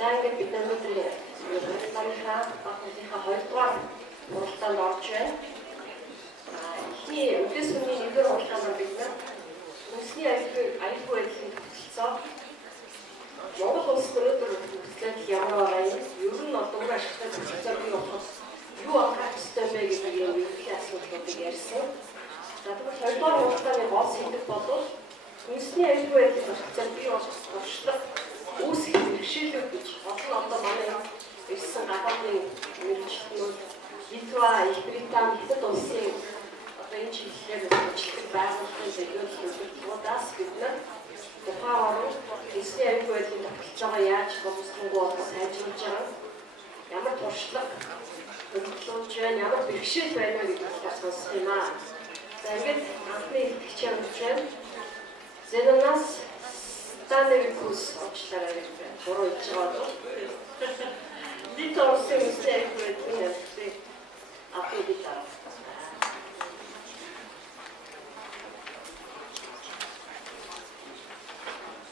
За ингээд бид өнөөдөр Британийнхаа багийнхаа 2-р уралдаанд орж байна. Эхний өдөөс өмнө нэгдүгээр уралдаанд бид Хүнсний аюулгүй байдлын тогтолцоо Монгол улс өнөөдөр нөхцөлд ямар байгаа юм? Ер нь одоогийн ашигтай тогтолцоо бий болох юу анхаарах ёстой бэ гэдэг юм ерөнхий асуудлуудыг ярьсан. За тэгвэл 2-р уралдааны гол сэдв бол Хүнсний аюулгүй байдлын тогтолцоо бий болох туршлага үүсэх бэрхшээлүүд гэж олон одоо манай ирсэн гадаадын мэргэжлүүд Литва, Их Британи, Хятад улсын одоо энэ чиглэлээр ажилладаг байгууллагын зөвлөлтүүдээс бид нар тухайн орон Хүнсний аюулгүй байдлын тогтолцоогоо яаж боловсронгуй сайжруулж байгаа, ямар туршлага хөдөлгөж байна, ямар бэрхшээл байна вэ гэдгийг сонсох юм аа. За ингээд анхны итгэгч явж байна. Зэнэнаас Танхимд очлаарай гэж байна. Буруу хэлж байгаа бол. Дito улсын улсын аюулгүй байдлын явдлыг апдейт авах.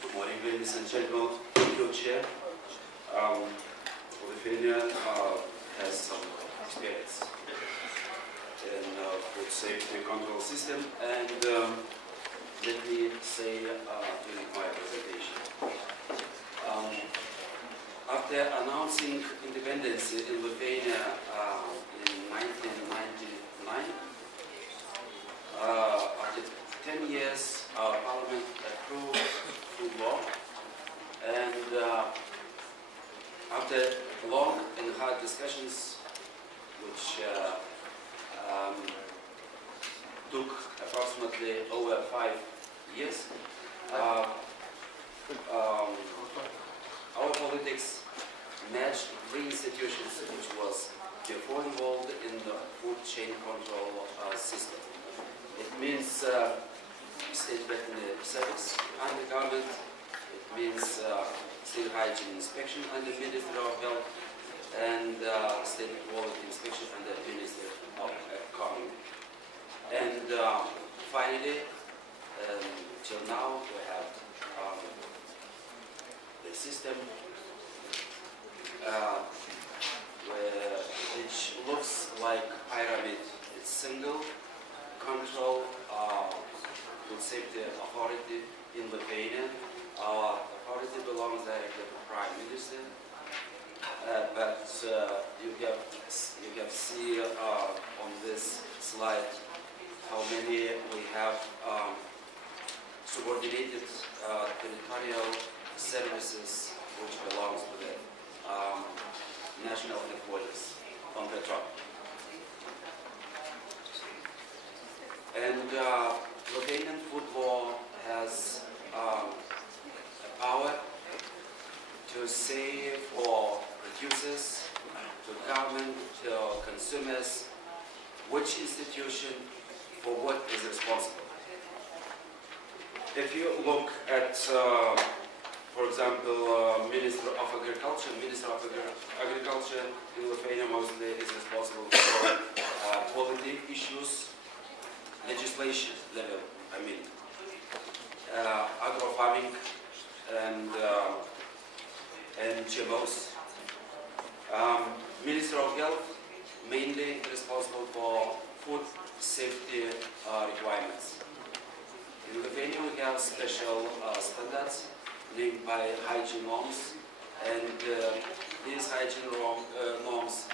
Good morning, ladies and gentlemen. Thank you, Chair. Lithuania has some experience in food safety control system, and let me say during my presentation. After announcing independence in Lithuania in 1999, after 10 years, our parliament approved food law, and after long and hard discussions, which took approximately over 5 years, our politics matched three institutions which was before involved in the food chain control system. It means state veterinary service under government. It means state hygiene inspection under Ministry of Health, and state quality inspection under Ministry of Economy. And finally, till now, we have the system which looks like pyramid. It's single control food safety authority in Lithuania. Our authority belongs directly to Prime Minister, but you can see on this slide how many we have subordinated territorial services which belongs to the national headquarters on the top. And Lithuanian food law has a power to say for producers, to government, to consumers, which institution for what is responsible. If you look at, for example, Minister of Agriculture in Lithuania mostly is responsible for quality issues, legislation level, I mean, agro farming and GMOs. Minister of Health mainly responsible for food safety requirements. In Lithuania we have special standards named by hygiene norms, and these hygiene norms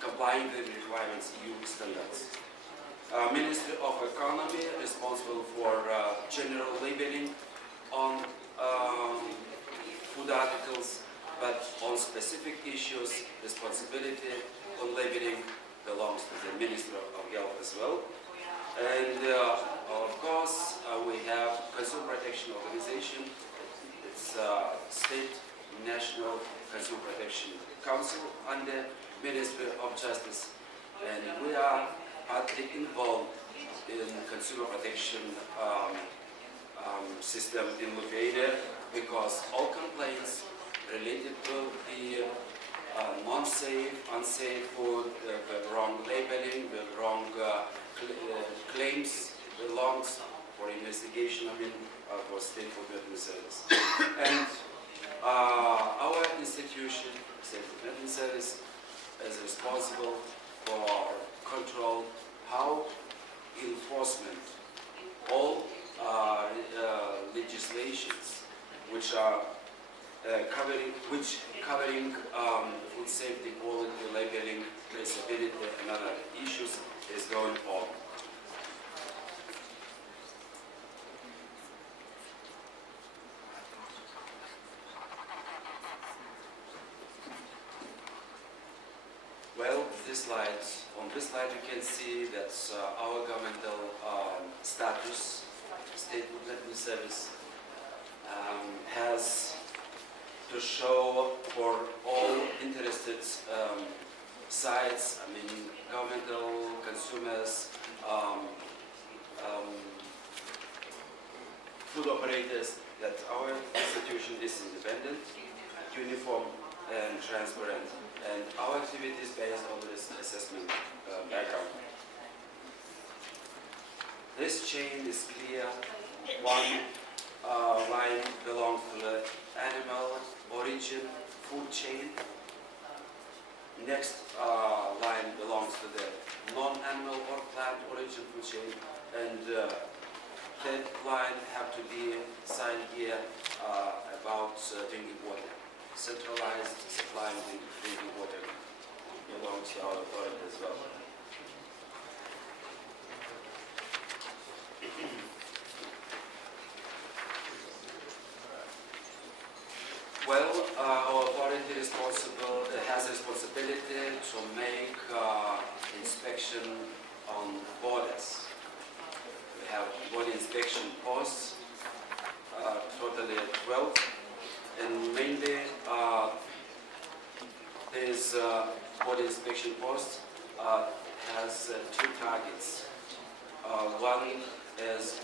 complying with the requirements EU standards. Ministry of Economy responsible for general labeling on food articles, but on specific issues, responsibility on labeling belongs to the Ministry of Health as well. And of course, we have Consumer Protection Organization. It's State National Consumer Protection Council under Ministry of Justice, and we are partly involved in consumer protection system in Lithuania, because all complaints related to the non-safe, unsafe food, the wrong labeling, the wrong claims belongs for investigation, I mean, for State Food Veterinary Service. And Our institution, State Veterinary Service, is responsible for control how enforcement all legislations which are covering food safety, quality, labeling, traceability, and other issues is going on. Well, on this slide you can see that our governmental status, State Veterinary Service, has to show for all interested sides, I mean governmental, consumers, food operators, that our institution is independent, uniform, and transparent. And our activity is based on this assessment background. This chain is clear. One line belongs to the animal origin food chain. Next line belongs to the non-animal or plant origin food chain. And third line have to be signed here about drinking water. Centralized supply of drinking water belongs to our authority as well. Well, our authority has responsibility to make inspection on borders. We have border inspection posts, totally 12. And mainly, this border inspection post has two targets. One is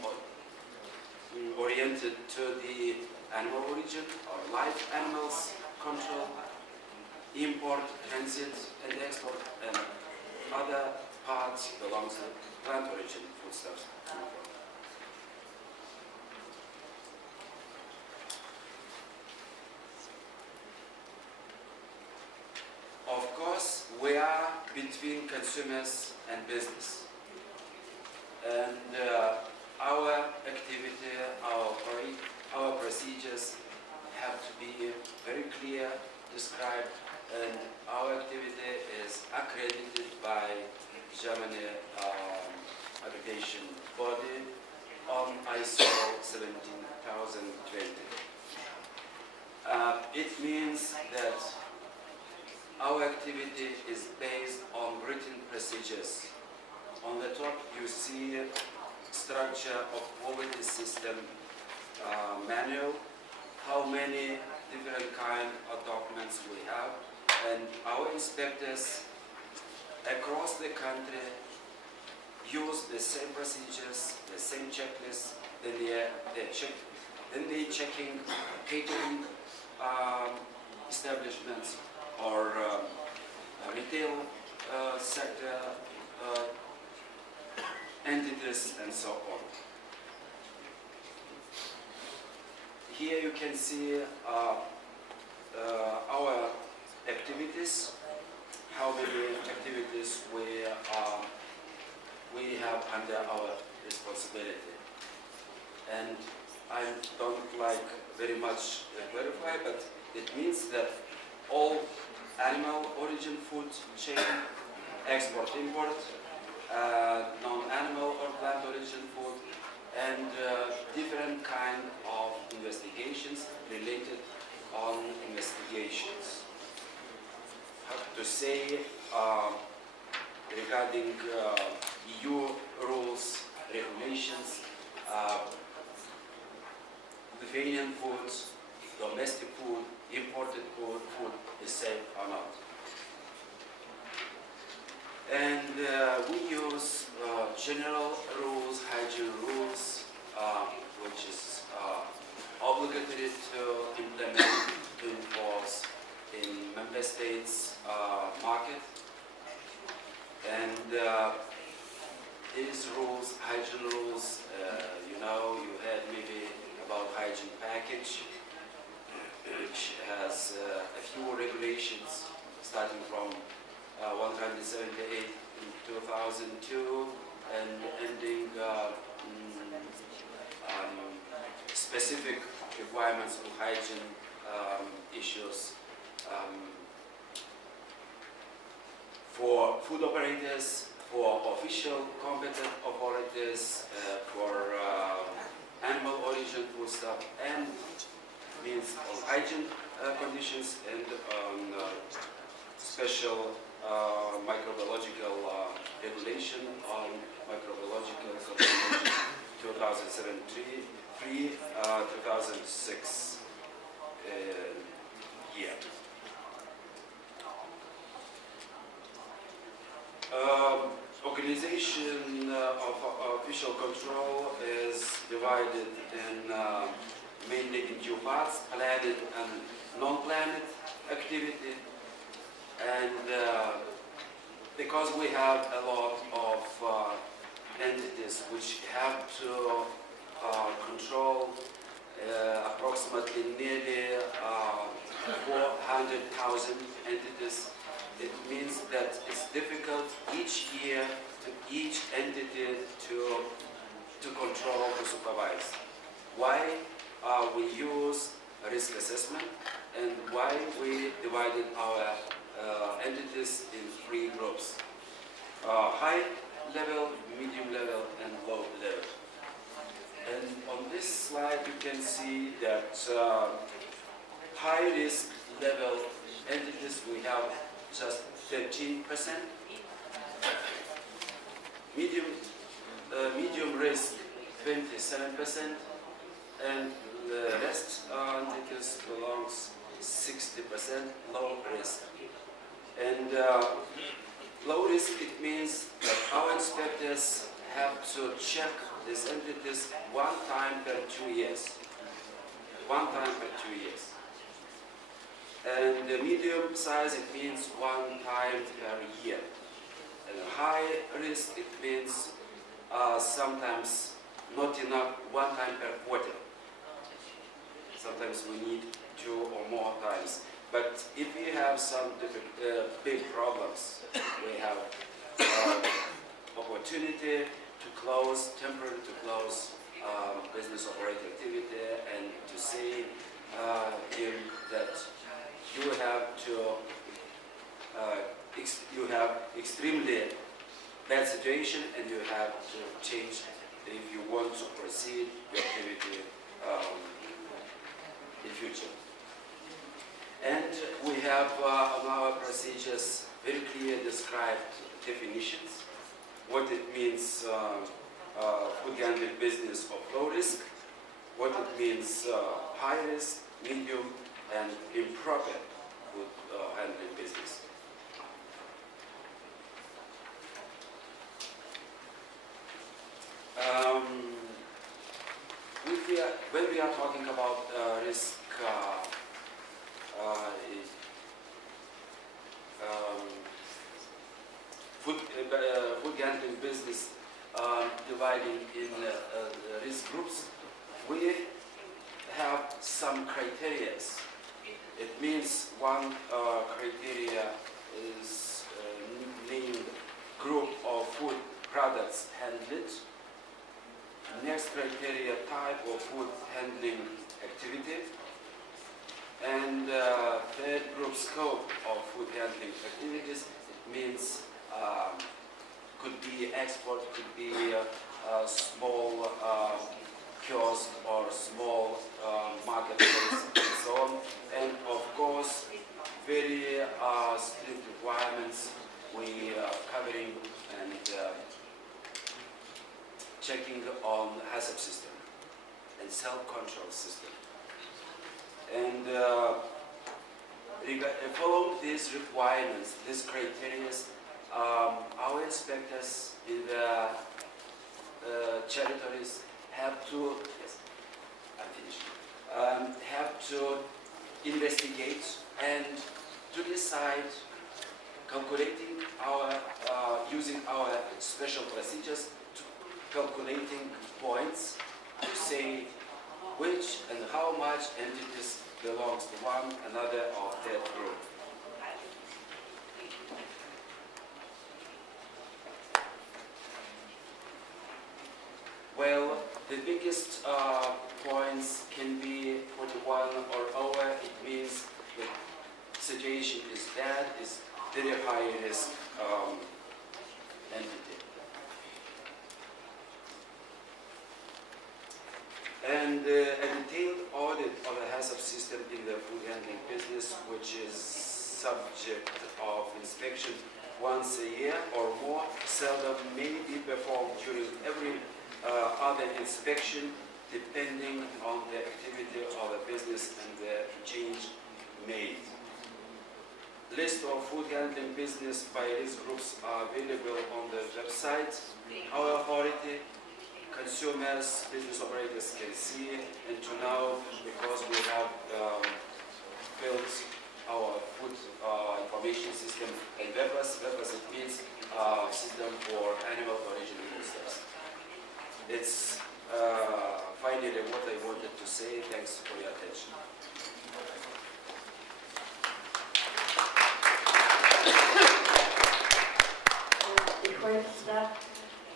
oriented to the animal origin or live animals control, import, transit, and export, and other parts belongs to plant origin foodstuffs. Of course, we are between consumers and business. And our activity, our procedures have to be very clear, described, and our activity is accredited by Germany accreditation body on ISO 17020. It means that our activity is based on written procedures. On the top you see structure of quality system manual, how many different kind of documents we have, and our inspectors across the country use the same procedures, the same checklists, then they checking catering establishments or retail sector entities and so on. Here you can see our activities, how many activities we have under our responsibility. And I don't like very much clarify, but it means that all animal origin food chain, export, import, non-animal or plant origin food, and different kind of investigations related on investigations. How to say regarding EU rules, regulations, Lithuanian foods, domestic food, imported food is safe or not. And we use general rules, hygiene rules, which is obligatory to implement, to enforce in member states market. And these rules, hygiene rules, you know, you heard maybe about hygiene package. which has a few regulations starting from 178 in 2002 and ending specific requirements of hygiene issues for food operators, for official competent authorities, for animal origin food stuff, and means on hygiene conditions and on special microbiological regulation on microbiological contamination 2007-3, 2006 year. Organization of official control is divided in mainly in two parts: planned and non-planned activity. And because we have a lot of entities which have to control approximately nearly 400,000 entities, it means that it's difficult each year to each entity to control, to supervise. Why we use risk assessment and why we divided our entities in three groups: high level, medium level, and low level. And on this slide you can see that high risk level entities we have just 13%, medium risk 27%, and the rest entities belongs 60% low risk. And low risk, it means that our inspectors have to check these entities one time per 2 years. One time per 2 years. And the medium size, it means one time per year. And high risk, it means sometimes not enough, one time per quarter. Sometimes we need 2 or more times. But if we have some big problems, we have opportunity to close, temporarily to close business operating activity, and to say him that you have extremely bad situation and you have to change if you want to proceed your activity in future. And we have on our procedures very clearly described definitions, what it means food handling business of low risk, what it means high risk, medium, and improper food handling business. When we are talking about risk food handling business dividing in risk groups, we have some criteria. It means one criteria is named group of food products handled. Next criteria, type of food handling activity. And third group, scope of food handling activities. It means could be export, could be a small kiosk or small marketplace and so on. And of course, very strict requirements we are covering and checking on HACCP system and self-control system. And following these requirements, these criteria, our inspectors in the territories have to, yes, I'm finished, have to investigate and to decide, calculating our, using our special procedures, to calculating points to say which and how much entities belongs to one another or third group. Well, the biggest points can be 41 or over. It means the situation is bad, is very high risk entity. And a detailed audit of the HACCP system in the food handling business, which is subject of inspection once a year or more, seldom may be performed during every other inspection, depending on the activity of the business and the change made. List of food handling business by risk groups are available on the website. Our authority, consumers, business operators can see, and to now, because we have built our food information system and WebUS. WebUS, it means system for animal origin registers. It's finally what I wanted to say. Thanks for your attention.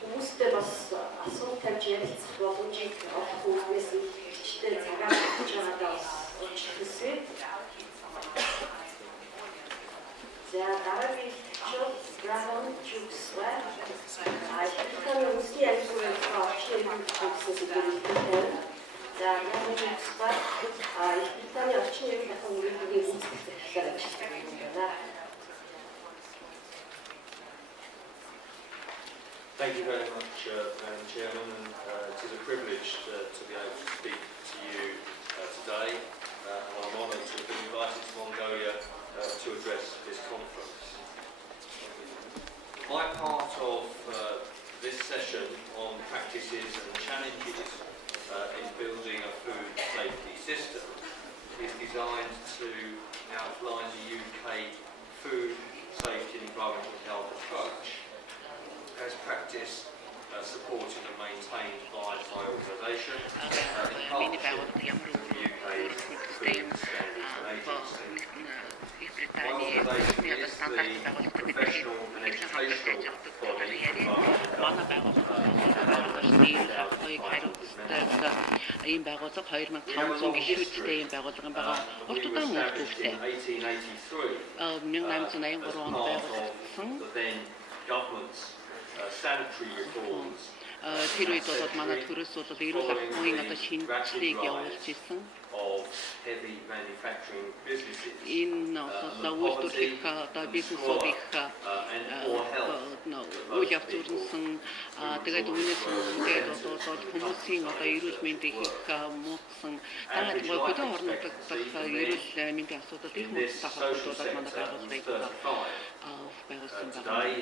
Хүмүүстэй бас асуулт тавьж ярилцах боломжийг олох үүднээс хичтэй цагаар хийж байгаадаа бас уучлалтай. За дараагийн хичээл графон чүксвэ. Тэгэхээр хүмүүсийн аюулгүй орчин хөгжсөн зүйлээ. За графон чүксвэ. Ихтэй орчин хөгжлийн үүсгэх хэрэгтэй ажилладаг юм байна. Thank you very much, Madam Chairman. It is a privilege to be able to speak to you today. I'm honoured to have been invited to Mongolia to address this conference. My part of this session on practices and challenges in building a food safety system is designed to outline the UK food safety and environmental health approach as practice supported and maintained by my organisation in partnership with the UK's Food Standards Agency. My organisation is the professional and educational body ийм байгууллага 2500 гишүүдтэй ийм байгууллага юм байгаа. Урт удаан үргэлжлүүлсэн. 1883 онд байгуулагдсан. Sanitary reforms. Тэр үед бол манай төрөөс бол эрүүл ахуйн одоо шинжилгээг явуулж ирсэн. Of heavy manufacturing businesses. Энэ үйлдвэрлэх одоо бизнесүүдийн үйл явц үүрнсэн. Тэгээд үүнээс тэгээд одоо хүмүүсийн одоо эрүүл мэндийг муутсан. Тэгээд хөдөө орнуудад эрүүл мэндийн асуудал их муутсан холбоотой манай байгууллагыг байгуулсан байна.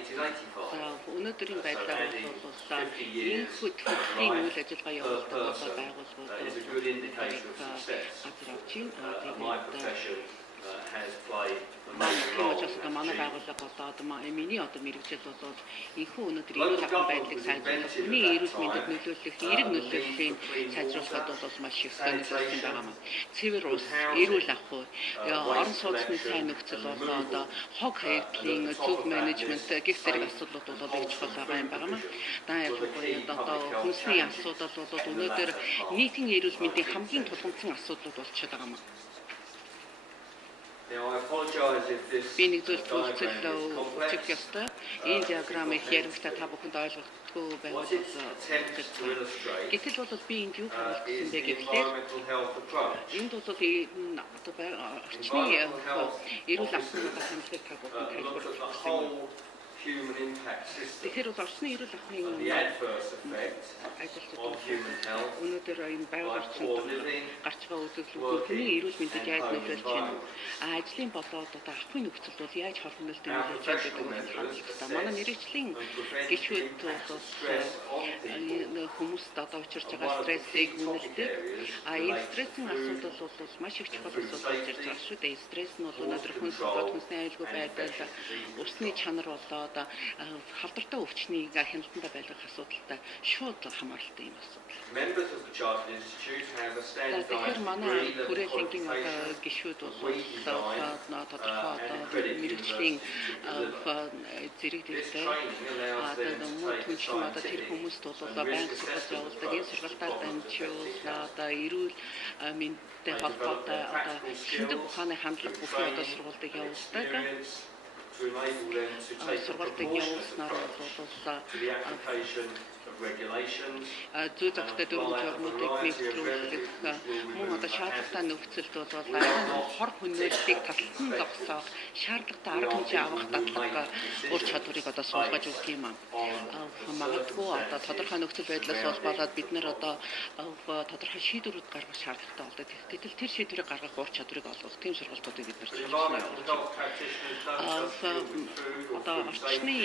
Өнөөдрийн байдлаар бол энэ хөтөлбөрийн үйл ажиллагаа явуулдаг байгууллагууд my profession has played a major role. манай байгууллага одоо миний одоо мэргэжил бол энэхүү өнөөдөр эрүүл ахуйн байдлыг сайжруулах, хүний эрүүл мэндэд нөлөөлөх, эерэг нөлөөллийн сайжруулахад бол маш их нөлөөлсөн байгаа юм. Цэвэр ус, эрүүл ахуй, орон сууцны сайн нөхцөл болоо одоо хог хайдлын зөв менежмент гэх зэрэг асуудлууд бол их чухал байгаа юм байна. Одоо хүнсний асуудал бол өнөөдөр нийтийн эрүүл мэндийн хамгийн тулгымдсан асуудлууд болчиход байгаа юм. Би нэг зүйл үүсэх ёстой. Энэ диаграмыг ярихтаа та бүхэнд ойлгохгүй байвал гэтэл бол би энд юу харуулсан бэ гэхлээр энд бол орчны эрүүл ахуйн хамтлагийг та бүхэнд тайлбарласан. Human impact system. Тэгэхээр бол орчны эрүүл ахуйн The adverse effect of human health өнөөдөр энэ байгаль орчинд гарч байгаа үзэгдлүүд хүний эрүүл мэндийг яаж нөлөөлж байна? Ажлын болоод одоо ахуйн нөхцөл бол яаж холбогдолтой нөлөөлж байгаа гэдэг нь манай мэргэжлийн гишүүд бол хүмүүс хүмүүст одоо учирч байгаа стрессийг үнэлдэг. Энэ стрессийн асуудал бол маш их чухал асуудал болж ирж байгаа шүү дээ. Стресс нь бол өнөөдөр хүнсний аюулгүй байдал, усны чанар болоод халдвартай өвчнийг хяналтандаа байлгах асуудалтай шууд хамааралтай юм асуудал. Members of the Chartered Institute have a standardized манай хүрээлэнгийн гишүүд бол тодорхой мэрэгжлийн зэрэг дээртэй түншлэн тэр хүмүүст бол байнга сургалт явуулдаг. Энэ сургалтаар дамжуулаад эрүүл мэндтэй холбоотой шинжлэх ухааны хандлага бүхний сургалтыг явуулдаг. Сургалтыг явуулснаар зүй зохистой дөрвөн журмуудыг нэвтрүүлэх мөн шаардлагатай нөхцөлд бол хор хүннэлтийг тасалсан зогсоох шаардлагатай арга хэмжээ авах дадлага ур чадварыг суулгаж өгөх юм. Магадгүй тодорхой нөхцөл байдлаас болоод бид нэр тодорхой шийдвэрүүд гаргах шаардлагатай болдог. Гэтэл тэр шийдвэрийг гаргах ур чадварыг олгох тийм сургалтуудыг бид нар орчны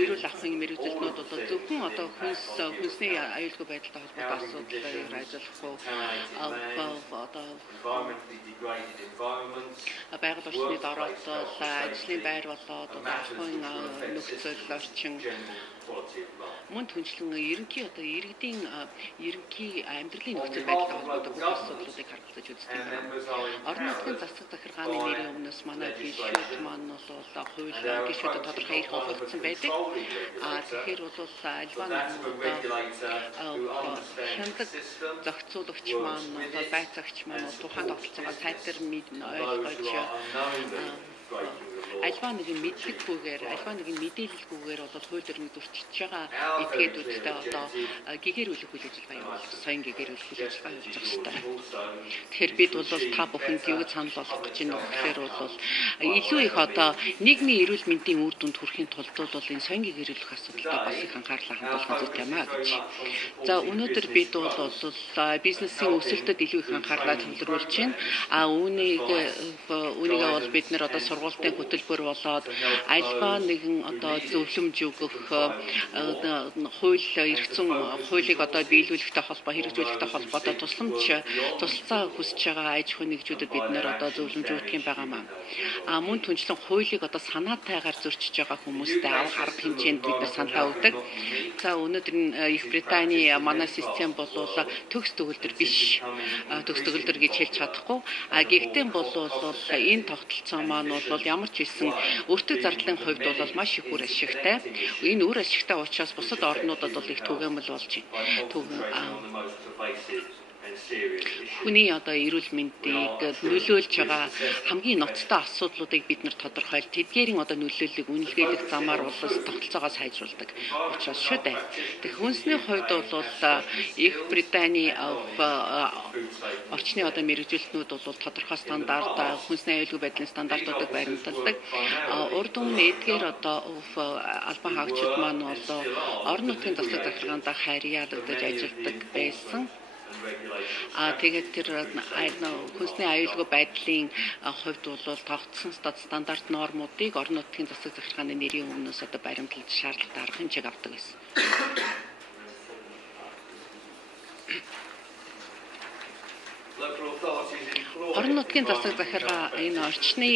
эрүүл ахуйн мэрэгжилтнүүд бол зөвхөн хүнсний аюулгүй байдалтай холбоотой асуудлаар ажиллахгүй байгаль орчны дороотол ажлын байр болоод ахуйн нөхцөл орчин мөн түншлэн иргэдийн амьдралын нөхцөл байдалтай холбоотой бүх асуудлуудыг харгалзаж үздэг юм. Орон нутгийн засаг захиргааны нэрийн өмнөөс манай гишүүд маань бол хууль гишүүдэд тодорхой эрх олгогдсон байдаг. Тэгэхээр бол альва хяндаг зохицуулагч маань байцаагч маань тухайн тогтолцоогоо сайтар ойлгож альва нэгэн мэдлэггүйгээр альва нэгэн мэдээлэлгүйгээр бол хууль эрхийг зөрчиж байгаа этгээдүүдтэй гэгэрүүлэх үйл ажиллагаа явуулах, соён гэгэрүүлэх үйл ажиллагаа явуулж байгаа шүү дээ. Тэгэхээр бид бол та бүхэнд юу санал болгох гэж байна гэхээр бол илүү их нийгмийн эрүүл мэндийн үр дүнд хүрэхин тулд бол энэ соён гэгэрүүлэх асуудалтай бас их анхаарлаа хандуулах зүйтэй юм а гэж. За өнөөдөр бид бол бизнесийн өсөлтөд илүү их анхаарлаа төвлөрүүлж байна. Үүнийг бол бид нэр сургуулийн хөтөлбөр болоод альва нэгэн зөвлөмж өгөх хууль эрх зүйн хуулийг биелүүлэхтэй холбоо хэрэгжүүлэхтэй холбоотой тусалцаа хүсэж байгаа аж ахуйн нэгжүүдэд бид нэр зөвлөмж өгөх юм байгаа маа. Мөн түнчлэн хуулийг санаатайгаар зөрчиж байгаа хүмүүстэй авах арга хэмжээнд бид саналаа өгдөг. За өнөөдөр Их Британий манай систем бол төгс төгөлдөр биш. Төгс төгөлдөр гэж хэлж чадахгүй. Гэхдээ бол энэ тогтолцоо маань бол ямар ч хэлсэн өөртөө зардлын хувьд бол маш их үр ашигтай. Энэ үр ашигтай учраас бусад орнуудад бол их түгээмэл болж байна. Хүний эрүүл мэндийг нөлөөлж байгаа хамгийн ноцтой асуудлуудыг бид нар тодорхойл тэдгээрийн нөлөөллийг үнэлгээдэх замаар бол тогтолцоогоо сайжруулдаг. Учраас шүү дээ. Тэгэхээр хүнсний хувьд бол Их Британий орчны мэрэгжилтнүүд бол тодорхой стандарт хүнсний аюулгүй байдлын стандартуудыг баримталдаг. Урд өмнө эдгээр албан хаагчид маань бол орон нутгийн засаг захиргаанд харьяалагдаж ажилладаг байсан. Тэгээд тэр хүнсний аюулгүй байдлын хувьд бол тогтсон стандарт нормуудыг орон нутгийн засаг захиргааны нэрийн өмнөөс баримтлаж шаардлагатай арга хэмжээг авдаг байсан. Орон нутгийн засаг захиргаа энэ орчны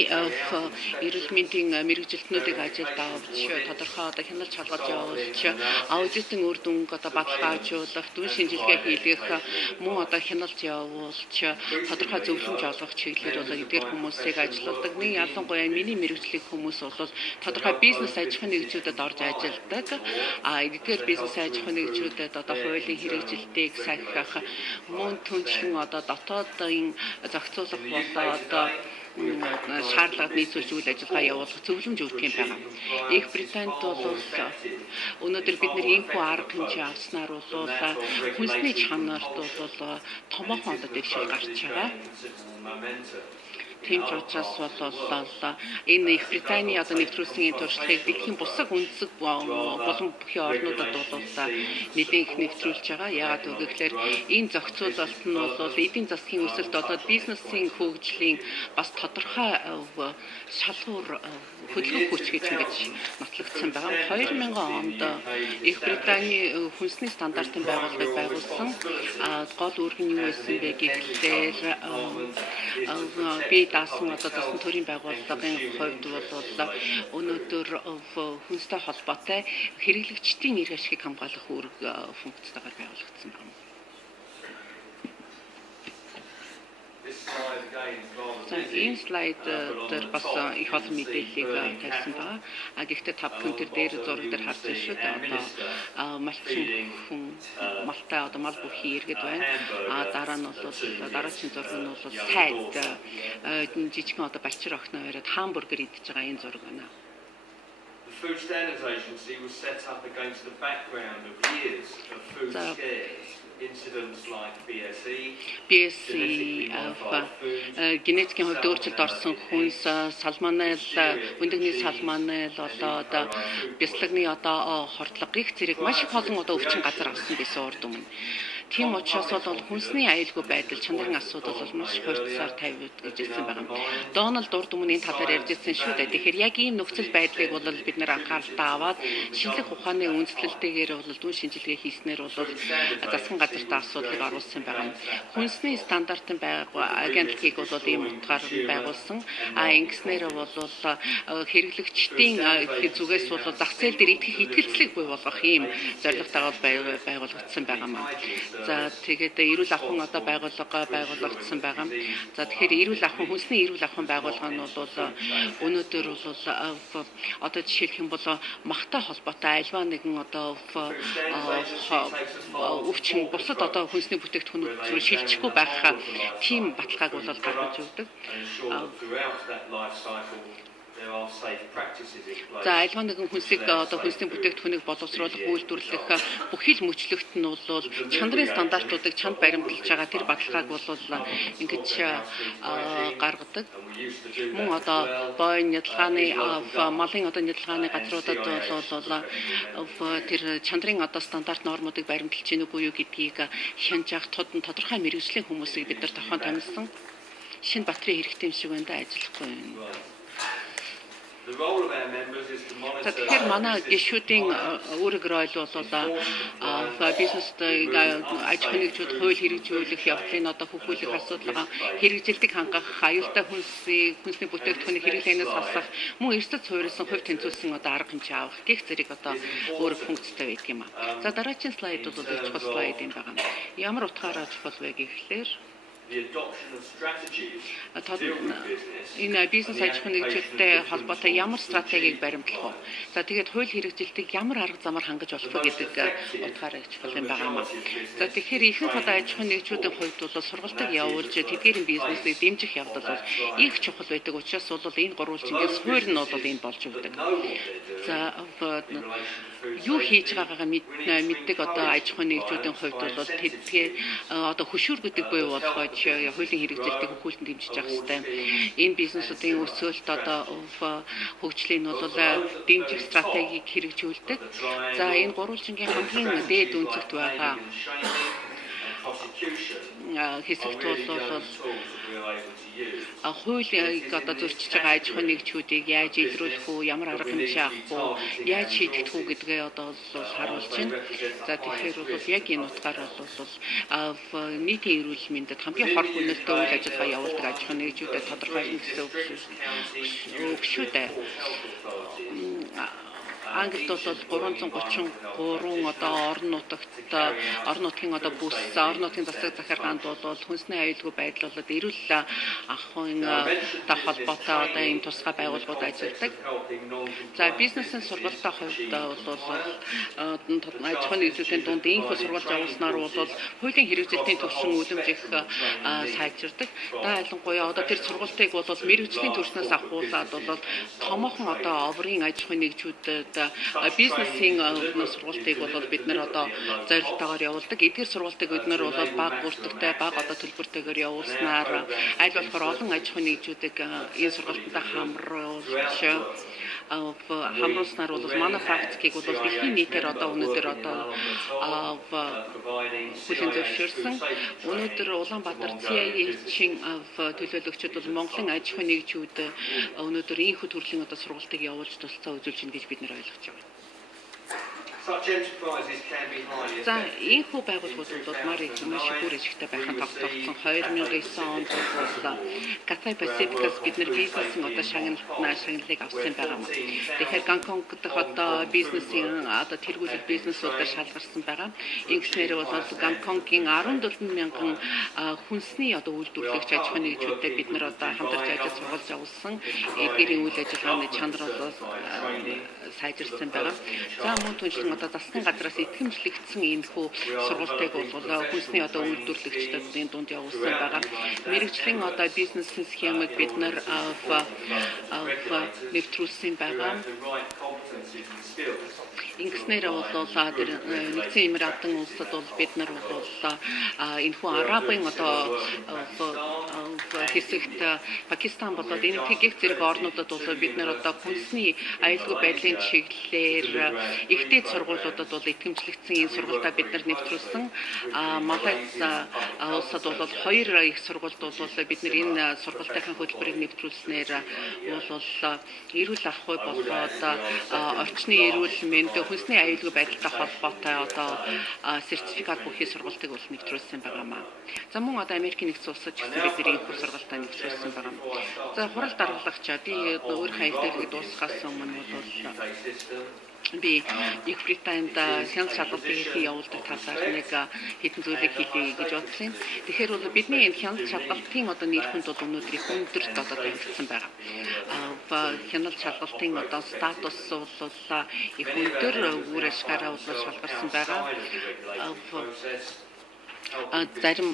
эрүүл мэндийн мэрэгжилтнүүдийг ажилд авч тодорхой хяналт шалгаж явуулж аудитын үр дүнг баталгаажуулах, дүн шинжилгээ хийх, мөн хяналт явуулж тодорхой зөвлөмж олгох чиглэлээр бол эдгээр хүмүүсийг ажилуулдаг. Нэг ялангуяа миний мэрэгжлийн хүмүүс бол тодорхой бизнес аж ахуйн нэгжүүдэд орж ажилладаг. Эдгээр бизнес аж ахуйн нэгжүүдэд хуулийн хэрэгжилтийг сахих, мөн түншлэн дотоодын зохицуулах болоод шаардлагад нийцүүлж үйл ажиллагаа явуулах зөвлөмж өгөх юм байна. Их Британд бол өнөөдөр бид энэхүү арга хэмжээ авснаар бол хүнсний чанарт бол томоохон дэвшил гарч байгаа. Тийм ч учраас энэ Их Британий одоо нэвтрүүлсэн энэ туршлагыг дэлхийн бусад үндэсэг болон бүхий орнуудад нэлээд их нэвтрүүлж байгаа. Яагаад гэвэл энэ зохицуулалт нь бол эдийн засгийн өсөлт болоод бизнесийн хөгжлийн бас тодорхой шалгуур хөдөлгөөн хүч гэж ингэж нотлогдсон байгаа. 2000 онд Их Британий хүнсний стандартын байгууллагыг байгуулсан гол үүрэг нь юу байсан бэ гэхлээр би даасан засан төрийн байгууллагын хувьд бол өнөөдөр хүнстэй холбоотой хэрэглэгчдийн эрх ашигыг хамгаалах үүрэг функцтайгаар байгуулагдсан байна. Энэ слайд дээр бас их олон мэдээллийг тавьсан байна. Гэхдээ та бүхэн тэр дээр зураг дээр харж байна шүү дээ. Одоо малчин хүн малтай одоо мал бүхий иргэд байна. Дараа нь бол дараагийн зураг нь бол сайд жижигхэн одоо балчир охиноо яриад хамбургер идчихэж байгаа энэ зураг байна. The Food Standards Agency was set up against the background of years of food scares. Incidents like BSE, генетикийн хувьд өөрчлөлт орсон хүнс, салмонелл, өндөгний салмонелл болоод бяцлагны одоо хордлого их зэрэг маш их олон одоо өвчин газар авсан байсан урд өмнө. Тийм учраас бол хүнсний аюулгүй байдал чанарын асуудал бол маш хурцсаар тавьж ирсэн байгаа. Дональд урд өмнө энэ талаар ярьж ирсэн шүү дээ. Тэгэхээр яг ийм нөхцөл байдлыг бол бид нэр анхааралтай аваад шинжлэх ухааны үндэслэлтэйгээр бол дүн шинжилгээ хийснээр бол засгийн газартаа асуудлыг оруулсан байгаа. Хүнсний стандартын агентлагийг бол ийм утгаар байгуулсан. Ингэснээр бол хэрэглэгчдийн зүгээс бол зах зээл дээр итгэх итгэлцлийг бий болгох ийм зорилготойгоор байгуулагдсан байгаа. За тэгээд эрүүл ахуйн одоо байгуулагдсан байгаа. За тэгэхээр эрүүл ахуйн хүнсний эрүүл ахуйн байгууллага нь бол өнөөдөр бол одоо жишээлх юм бол махтай холбоотой альва нэгэн одоо өвчин бусад одоо хүнсний бүтээгдэхүүнүүд рүү шилжихгүй байх тийм баталгааг бол гаргаж өгдөг. За альва нэгэн хүнсийг одоо хүнсний бүтээгдэхүүнийг боловсруулах үйлдвэрлэх бүхий л мөчлөгт нь бол чанарын стандартуудыг чанд баримталж байгаа тэр баталгааг бол ингэж гаргадаг. Мөн одоо бойн нядалгааны малын одоо нядалгааны газруудад бол тэр чанарын одоо стандарт нормуудыг баримталж гинүү буюу гэдгийг хянж авах тодорхой мэргэжлийн хүмүүсийг бид нар тохион томилсон. Шинэ батарей хэрэгтэй юм шиг байна да ажиллахгүй юм. Тэгэхээр манай гишүүдийн үүрэг роль бол бизнест аж ахуйн нэгжүүд хууль хэрэгжүүлэх явдлын одоо хөгжүүлэх асуудалгаа хэрэгжилтийг хангах, аюултай хүнсний бүтээгдэхүүнийг хэрэглэнээс хасах, мөн эрсдэл суурилсан хувь тэнцвэрсэн одоо арга хэмжээ авах гэх зэрэг одоо өөрөөр функцтэй байдаг юм аа. За дараагийн слайд бол чухал слайд юм байна. Ямар утгаараа чухал вэ гэхлээр энэ бизнес аж ахуйн нэгжүүдтэй холбоотой ямар стратегийг баримтлах вэ? За тэгээд хууль хэрэгжилтийг ямар арга замаар хангаж болох вэ гэдэг утгаараа чухал юм байна. За тэгэхээр ихэнх одоо аж ахуйн нэгжүүдийн хувьд бол сургалтыг явуулж тэдгээрийн бизнесийг дэмжих явдал бол их чухал байдаг учраас бол энэ гурвалжингээс хууль нь бол энэ болж өгдөг. За юу хийж байгаагаа мэддэг одоо аж ахуйн нэгжүүдийн хувьд бол тэдгээр одоо хөшүүргөдөг буюу болгож хуулийн хэрэгжилтийг хөвгүүлтэн дэмжиж явах хэрэгтэй. Энэ бизнесүүдийн өсөлт одоо хөгжлийг нь бол дэмжих стратегийг хэрэгжүүлдэг. За энэ гурвалжингийн хамгийн дээд үнцэгт байгаа хэсэгт бол хуулийг одоо зөрчиж байгаа аж ахуйн нэгжүүдийг яаж илрүүлэх үү, ямар арга хэмжээ авах үү, яаж шийдэх үү гэдгээ одоо харуулж байна. За тэгэхээр бол яг энэ утгаар бол нийтийн эрүүл мэндэд хамгийн хор хүнэлттэй үйл ажиллагаа явуулдаг аж ахуйн нэгжүүдэд тодорхойлно гэсэн үг шүү дээ. Англид бол 333 одоо орон нутгийн одоо бүс орон нутгийн засаг захиргаанд бол хүнсний аюулгүй байдал болоод эрүүл ахуйнтай холбоотой одоо энэ тусгай байгууллагууд ажилладаг. За бизнесийн сургалтын хувьд бол аж ахуйн нэгжүүдийн дунд инфо сургалт явуулснаар бол хуулийн хэрэгжилтийн төвшин үлэмж их сайжирдаг. Да ялангуяа одоо тэр сургалтыг бол мэргэжлийн төрснөөс авахуулаад бол томоохон одоо оврын аж ахуйн нэгжүүдэд бизнесийн сургалтыг бол бид нэр одоо зорилтойгоор явуулдаг. Эдгээр сургалтыг бид нэр бол бага бүртгэгтэй, бага одоо төлбөртэйгээр явуулснаар аль болохоор олон аж ахуйн нэгжүүдийг энэ сургалтанд хамруулснаар бол манай практикийг бол дэлхийн нийтээр одоо өнөөдөр одоо хүлээн зөвшөөрсөн. Өнөөдөр Улаанбаатар CIA-ийн төлөөлөгчид бол Монголын аж ахуйн нэгжүүд өнөөдөр ийхүү төрлийн одоо сургалтыг явуулж тусцаа үзүүлж байна гэж бид нэр ойлгож байна. За ийхүү байгууллагууд бол маш бүр ижигтэй байхын тогтолцсон 2009 онд бол Cathay Pacific-аас бид нэр бизнесийн одоо шагналыг авсан байгаа юм. Тэгэхээр Гонконг дэх одоо бизнесийн одоо тэргүүлэх бизнесүүдээр шалгарсан байгаа. Ингэснээр бол Гонконгийн 17,000 хүнсний одоо үйлдвэрлэгч аж ахуйн нэгжүүдтэй бид нэр одоо хамтарч ажил сургалж явуулсан. Эдгээрийн үйл ажиллагааны чанар бол сайжирсан байгаа. За мөн түншлэн одоо засгийн газраас итгэмжлэгдсэн энэхүү сургалтыг бол хүнсний одоо үйлдвэрлэгчдийн дунд явуулсан байгаа. Мэргэжлийн одоо бизнесийн схемыг бид нар нэвтрүүлсэн байгаа. Ингэснээр бол нэгдсэн Эмиратын улсад бол бид нар бол энэхүү арабын одоо хэсэгт Пакистан болоод энэ гих зэрэг орнуудад бол бид нар одоо хүнсний аюулгүй байдлын чиглэлээр ихтэй сургуулиудад бол итгэмжлэгдсэн энэ сургалтаа бид нар нэвтрүүлсэн. Малайз улсад бол 2 их сургуульд бол бид нар энэ сургалтын хөтөлбөрийг нэвтрүүлснээр бол эрүүл ахуй болоод орчны эрүүл мэнд хүнсний аюулгүй байдалтай холбоотой одоо сертификат бүхий сургалтыг бол нэвтрүүлсэн байгаамаа. За мөн одоо Америкийн нэгдсэн улсад ч гэсэн бид энэ сургалтаа нэвтрүүлсэн байгаа. За хурал даргалагч би өөрийнхөө хэлэлцээг дуусгахаас өмнө бол би Их Британд хяналт шалгалтыг хийх явуулдаг талаар нэг хэдэн зүйлийг хэлье гэж бодсон. Тэгэхээр бол бидний энэ хяналт шалгалтын одоо нэр хүнд бол өнөөдөр их өндөрт одоо тавигдсан байгаа. Хяналт шалгалтын одоо статус бол их өндөр үр ашгаараа бол шалгарсан байгаа. Зарим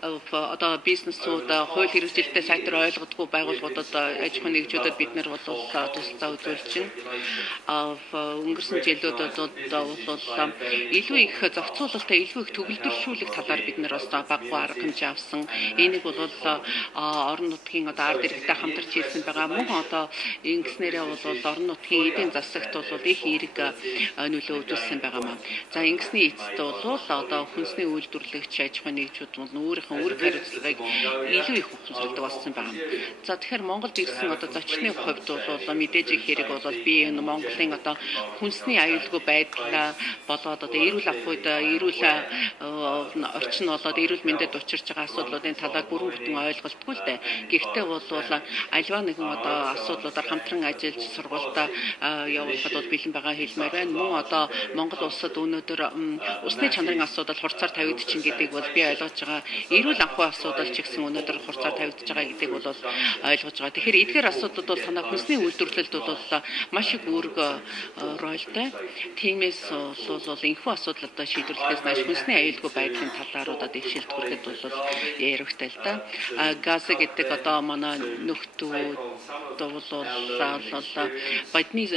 одоо бизнесүүд хууль хэрэгжилттэй сайтар ойлгодгүй байгууллагуудад аж ахуйн нэгжүүдэд бид нар бол тусалцаа үзүүлж байна. Өнгөрсөн жилүүдэд бол илүү их зохицуулалтаа илүү их төгөлдршүүлэх талаар бид нар бас баггүй арга хэмжээ авсан. Энийг бол орон нутгийн одоо ард иргэдтэй хамтарч хийсэн байгаа. Мөн одоо ингэснээрээ бол орон нутгийн эдийн засагт бол их эерэг нөлөө үзүүлсэн байгаамаа. За ингэсний эцэст бол одоо хүнсний үйлдвэрлэгч аж ахуйн нэгжүүд бол өөрийнхөө үүрэг хариуцлагыг илүү их ухамсарладаг болсон байна. За тэгэхээр Монголд ирсэн одоо зочны хувьд бол мэдээж их хэрэг бол би энэ Монголын одоо хүнсний аюулгүй байдал болоод одоо эрүүл ахуйд эрүүл орчин болоод эрүүл мэндэд учирч байгаа асуудлуудын талаар бүрэн бүтэн ойлголтгүй л дээ. Гэхдээ бол альва нэгэн одоо асуудлуудаар хамтран ажиллаж сургуультай явуулахад бол бэлэн байгаа хэлмээр байна. Мөн одоо Монгол улсад өнөөдөр усны чанарын асуудал хурцаар тавигдчихин гэдгийг бол би ойлгож байгаа. Эрүүл анхуй асуудал ч гэсэн өнөөдөр хурцаар тавигдж байгаа гэдгийг бол ойлгож байгаа. Тэгэхээр эдгээр асуудлууд бол танаа хүнсний үйлдвэрлэлд бол маш их үүрэг ролтой. Тиймээс бол энэхүү асуудлуудаа шийдвэрлэхээс нааш хүнсний аюулгүй байдлын талаар одоо дэвшилт хүрэхэд бол яригтай л да. Газ гэдэг одоо манай нөхдүүд бол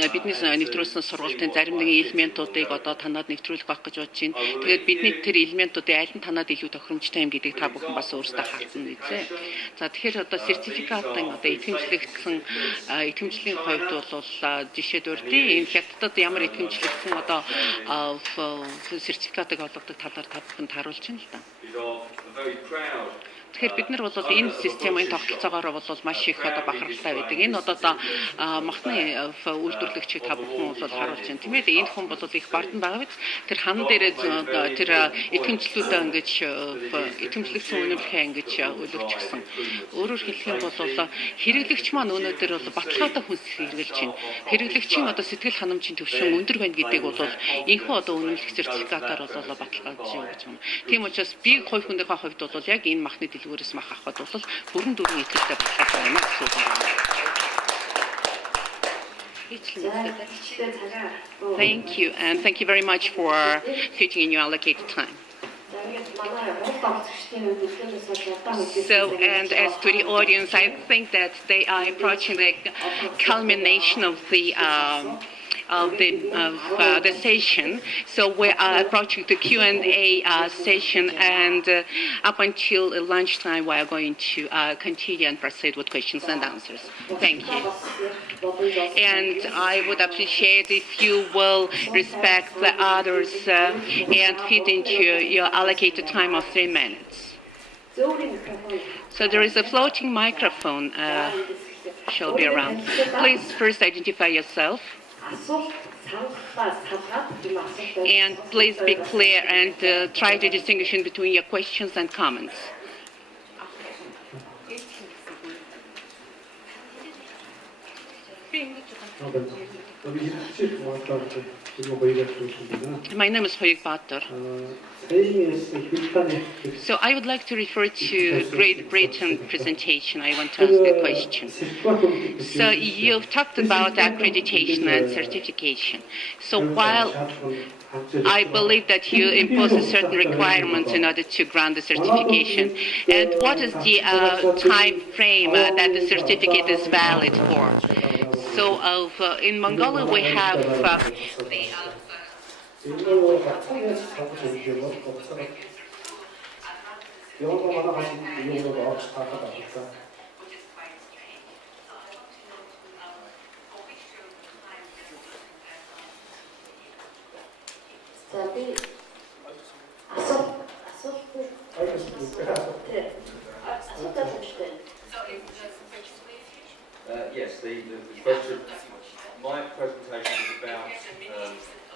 бидний нэвтрүүлсэн сургалтын зарим нэгэн элементүүдийг одоо танаад нэвтрүүлэх байх гэж бодож байна. Тэгээд бидний тэр элементүүдийн аль нь танаад илүү тохиромжтой юм гэдгийг та бүхэн бас өөрсдөө харсан үзье. За тэгэхээр одоо сертификатын одоо итгэмжлэгдсэн итгэмжлийн хувьд бол жишээд урдын энэ хятадд ямар итгэмжлэгдсэн одоо сертификатыг олгодог талаар та бүхэнд харуулж байна л да. Тэгэхээр бид нар бол энэ системийн тогтолцоогоор бол маш их одоо бахархалтай байдаг. Энэ одоо махны үйлдвэрлэгчийг та бүхэн бол харуулж байна. Тиймээд энэ хүн бол их бардан байгаа биз. Тэр хан дээрээ тэр итгэмжлүүдээ ингэж итгэмжлэгдсэн үнэмлэхээ ингэж өлөвчгсөн. Өөрөөр хэлэх юм бол хэрэглэгч маань өнөөдөр бол баталгаатай хүнс хэрэглэж байна. Хэрэглэгчийн одоо сэтгэл ханамжийн түвшин өндөр байна гэдгийг бол энэхүү одоо үнэмлэх сертификатаар бол баталгааж явуулж байна. Тийм учраас би хувь хүндийнхээ хувьд бол яг энэ махны дэлгүүрээс мах авахд бол бүрэн дүрэн итгэлтэй баталгаатай байна гэсэн үг. Thank you, and thank you very much for fitting in your allocated time. So, and as to the audience, I think that they are approaching the culmination of the session. So we are approaching the Q&A session, and up until lunchtime, we are going to continue and proceed with questions and answers. Thank you. And I would appreciate if you will respect the others and fit into your allocated time of 3 minutes. So there is a floating microphone shall be around. Please first identify yourself. And please be clear and try to distinguish in between your questions and comments. My name is Hoyuk Bator. So I would like to refer to Great Britain presentation. I want to ask a question. So you've talked about accreditation and certification. So while I believe that you impose a certain requirements in order to grant the certification, and what is the time frame that the certificate is valid for? So in Mongolia we have Yes, the question, my presentation is about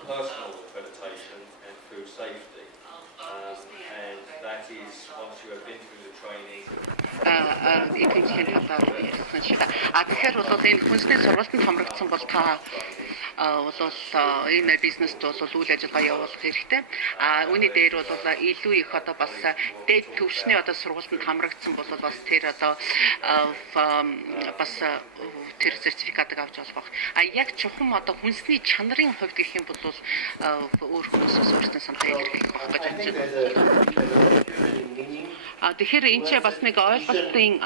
personal accreditation and food safety, and that is once you have been through the training. Тэгэхээр бол энэ хүнсний сургалтанд хамрагдсан бол та бол энэ бизнест бол үйл ажиллагаа явуулах хэрэгтэй. Үүний дээр бол илүү их одоо бас дээд түвшний одоо сургалтанд хамрагдсан бол бас тэр одоо бас тэр сертификатыг авч болох. Яг чухам одоо хүнсний чанарын хувьд гэх юм бол өөр хүмүүсээс өөрсдөө саналаа илэрхийлэх болох гэж бодож байна. Тэгэхээр энэ ч бас нэг ойлголтын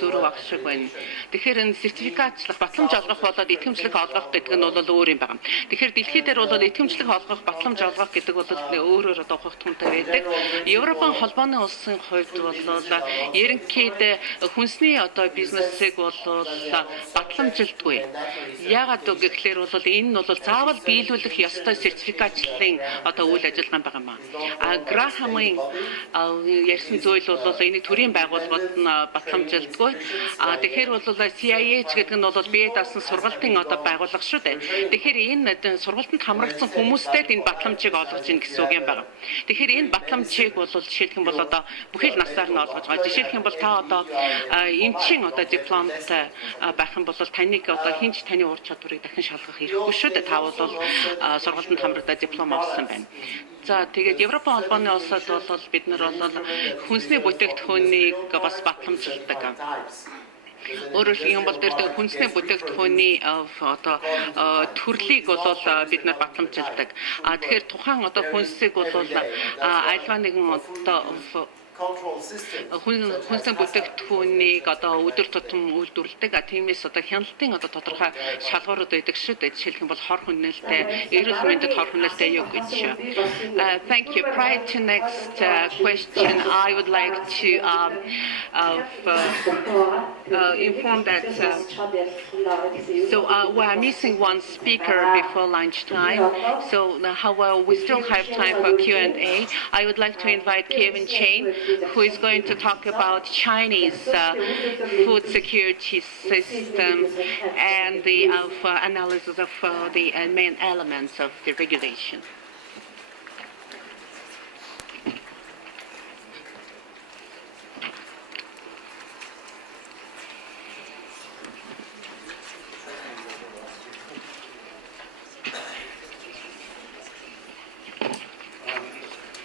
зөрүү баг шиг байна. Тэгэхээр энэ сертификатлах, батламж олгох болоод итгэмжлэх олгох гэдэг нь бол өөр юм байна. Тэгэхээр дэлхийд дээр бол итгэмжлэх олгох, батламж олгох гэдэг бол өөрөөр одоо ухах түнтэй байдаг. Европын холбооны улсын хувьд бол ерөнхийд хүнсний одоо бизнесийг бол батламжилдгүй. Яагаад гэвэл энэ нь бол заавал биелүүлэх ёстой сертификатлалын одоо үйл ажиллагаа байгаа юм аа. Грахамын ярьсан зүйл бол энийг төрийн байгууллагууд нь батламжилдгүй. Тэгэхээр бол CIA гэдэг нь бол бие даасан сургалтын одоо байгууллага шүү дээ. Тэгэхээр энэ сургалтанд хамрагдсан хүмүүстэй энэ батламжийг олгож ийн гэсэн үг юм байна. Тэгэхээр энэ батламжийг бол жишээлх юм бол одоо бүхэл насаар нь олгож байгаа. Жишээлх юм бол та одоо эмчийн одоо дипломтой байх юм бол таныг одоо хинч таны ур чадварыг дахин шалгах хэрэггүй шүү дээ. Та бол сургалтанд хамрагдаад диплом авсан байна. За тэгээд Европын холбооны улсад бол бид нар бол хүнсний бүтээгдэхүүнийг бас батламжилдаг. Өөрөөр хэлбэл тэр хүнсний бүтээгдэхүүний одоо төрлийг бол бид нар батламжилдаг. Тэгэхээр тухайн одоо хүнсийг бол альва нэгэн одоо хүнсний бүтээгдэхүүнийг одоо өдөр тутам үйлдвэрлэдэг. Тиймээс одоо хяналтын одоо тодорхой шалгуурууд байдаг шүү дээ. Жишээлх юм бол хор хүннэлтэй, эрүүл мэндэд хор хүннэлтэй юу гэж. Thank you. Prior to next question, I would like to inform that so we are missing one speaker before lunchtime. So however, we still have time for Q&A. I would like to invite Kevin Chain, who is going to talk about Chinese food security system and the analysis of the main elements of the regulation.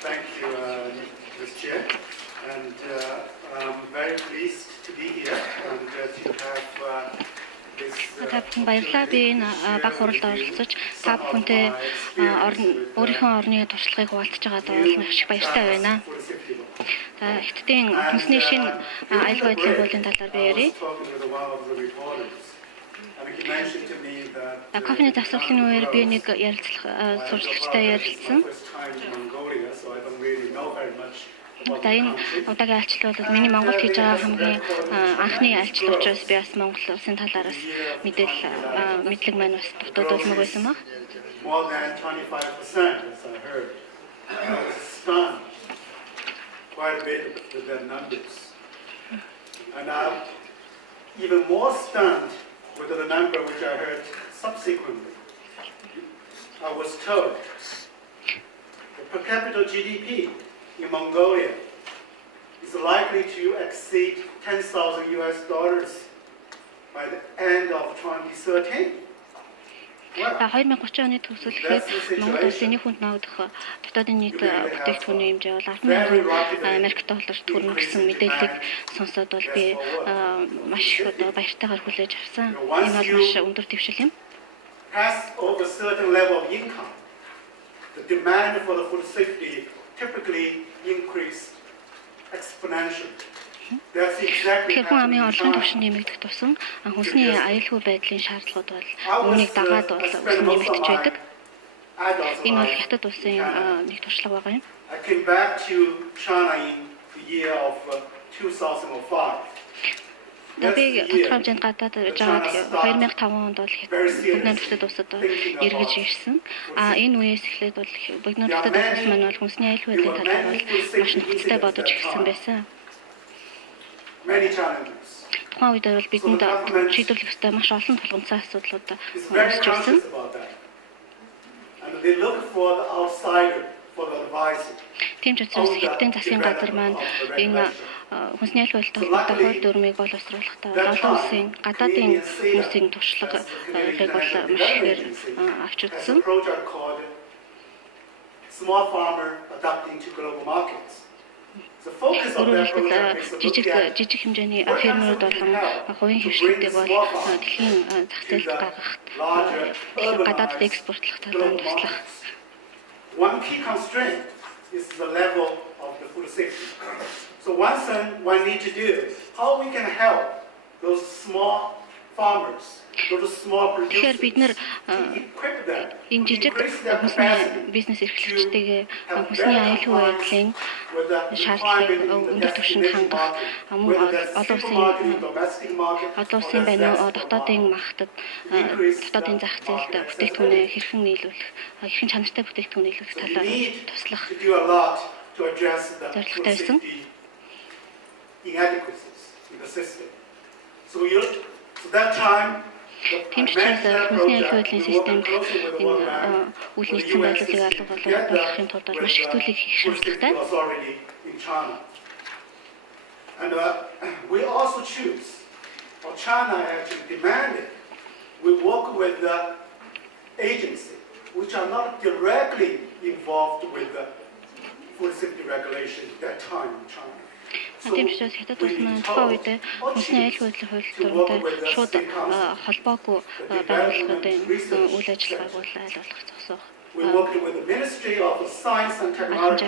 Thank you, Mr. Chair. And I'm very pleased to be here and to have this. Та бүхэн баярлалаа. Би энэ бага хуралд оролцож та бүхэнтэй өөрийнхөө орны туршлагыг хуваалцаж байгаад их баяртай байна. За Хятадын хүнсний шинэ аюулгүй байдлын хуулийн талаар би ярив. Кофений завсарлын үеэр би нэг сурчлагчтай ярилцсан. За энэ удаагийн альчлал бол миний Монголд хийж байгаа хамгийн анхны альчлал учраас би бас Монгол улсын талаараас мэдлэг маань бас дутагдуулмаг байсан баг. More than 25%, as I heard. I was stunned quite a bit with their numbers. And I'm even more stunned with the number which I heard subsequently. I was told the per capita GDP in Mongolia is likely to exceed $10,000 by the end of 2013. 2030 оны төгсөлөхэд Монгол улсын нэг хүнд ногдох дотоодын нийт бүтээгдэхүүний хэмжээ бол 10,000 Америк долларт хүрнэ гэсэн мэдээллийг сонсоод бол би маш их баяртайгаар хүлээж авсан. Энэ бол маш өндөр дэвшил юм. As over a certain level of income, the demand for the food safety typically increased exponentially. Тэгэхээр хүн амын орлогын түвшин нэмэгдэх тусам хүнсний аюулгүй байдлын шаардлагууд бол үүнийг дагаад бол нэмэгдэж байдаг. Энэ бол Хятад улсын нэг туршлага байгаа юм. I came back to China in the year of 2005. Би тодорхой хэмжээнд гадаад жаад 2005 онд бол Бүгдний нөхцөл улсад эргэж ирсэн. Энэ үеэс эхлээд бол Бүгдний нөхцөл улс маань бол хүнсний аюулгүй байдлын талаар бол маш нөхцөлтэй бодож эхэлсэн байсан. Many challenges. Тухайн үед бол бидэнд шийдвэрлэх ёстой маш олон тулгымцсан асуудлууд үүсэж ирсэн. And they look for the outsider for the advice. Тийм ч учраас Хятадын засгийн газар маань энэ хүнсний аюулгүй байдлын хууль дүрмийг боловсруулахдаа олон улсын гадаадын хүмүүсийн туршлагыг бол маш ихээр авч үзсэн. Small farmer adapting to global markets. Жижиг хэмжээний фермерүүд болон хувийн хвшлүүдийг бол дэлхийн зах зээлд гаргахад гадаадд экспортлох талаар туслах. One key constraint is the level of the food safety. So one thing we need to do is how we can help those small farmers. Тэгэхээр бид нэр энэ жижиг хүнсний бизнес эрхлэгчтэйгээ хүнсний аюулгүй байдлын шаардлагыг өндөр түвшинд хангах мөн олон улсын байна уу дотоодын маркетад дотоодын зах зээлд бүтээгдэхүүнээ хэрхэн нийлүүлэх хэрхэн чанартай бүтээгдэхүүн нийлүүлэх талаар туслах зорилготой байсан. So that time тийм ч учраас хүнсний аюулгүй байдлын системд энэ үйл нийцсэн байдлыг алга болгохын тулд маш их зүйлийг хийх шаардлагатай. And we also choose, or China actually demanded, we work with the agency, which are not directly involved with the food safety regulation at that time in China. Тийм ч учраас Хятад улс маань тухайн үед хүнсний аюулгүй байдлын хууль дүрмтэй шууд холбоогүй байгууллагуудын үйл ажиллагааг бол аль болох зогсоох. We worked with the Ministry of Science and Technology.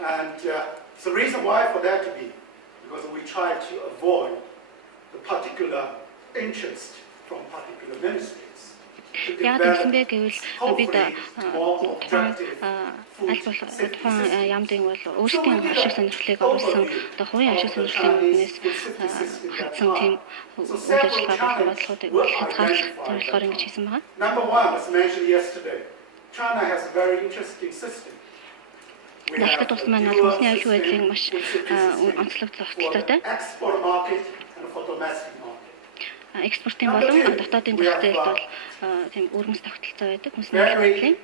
And the reason why for that to be, because we try to avoid the particular interest from particular ministries. Яг гэсэн бэ гэвэл бид тухайн яамдын бол өөрсдийн ашиг сонирхлыг оруулсан хувийн ашиг сонирхлын үднээс хатсан тийм үйл ажиллагаа бодлогуудыг хязгаарлах зорилгоор ингэж хийсэн байна. Number one, as mentioned yesterday, China has a very interesting system. Хятад улс маань хүнсний аюулгүй байдлыг маш онцлог зохицолтой. Export market and for domestic market. Экспортын болон дотоодын зах зээлд бол тийм өргөмс тогтолцоо байдаг. Хүнсний аюулгүй байдлын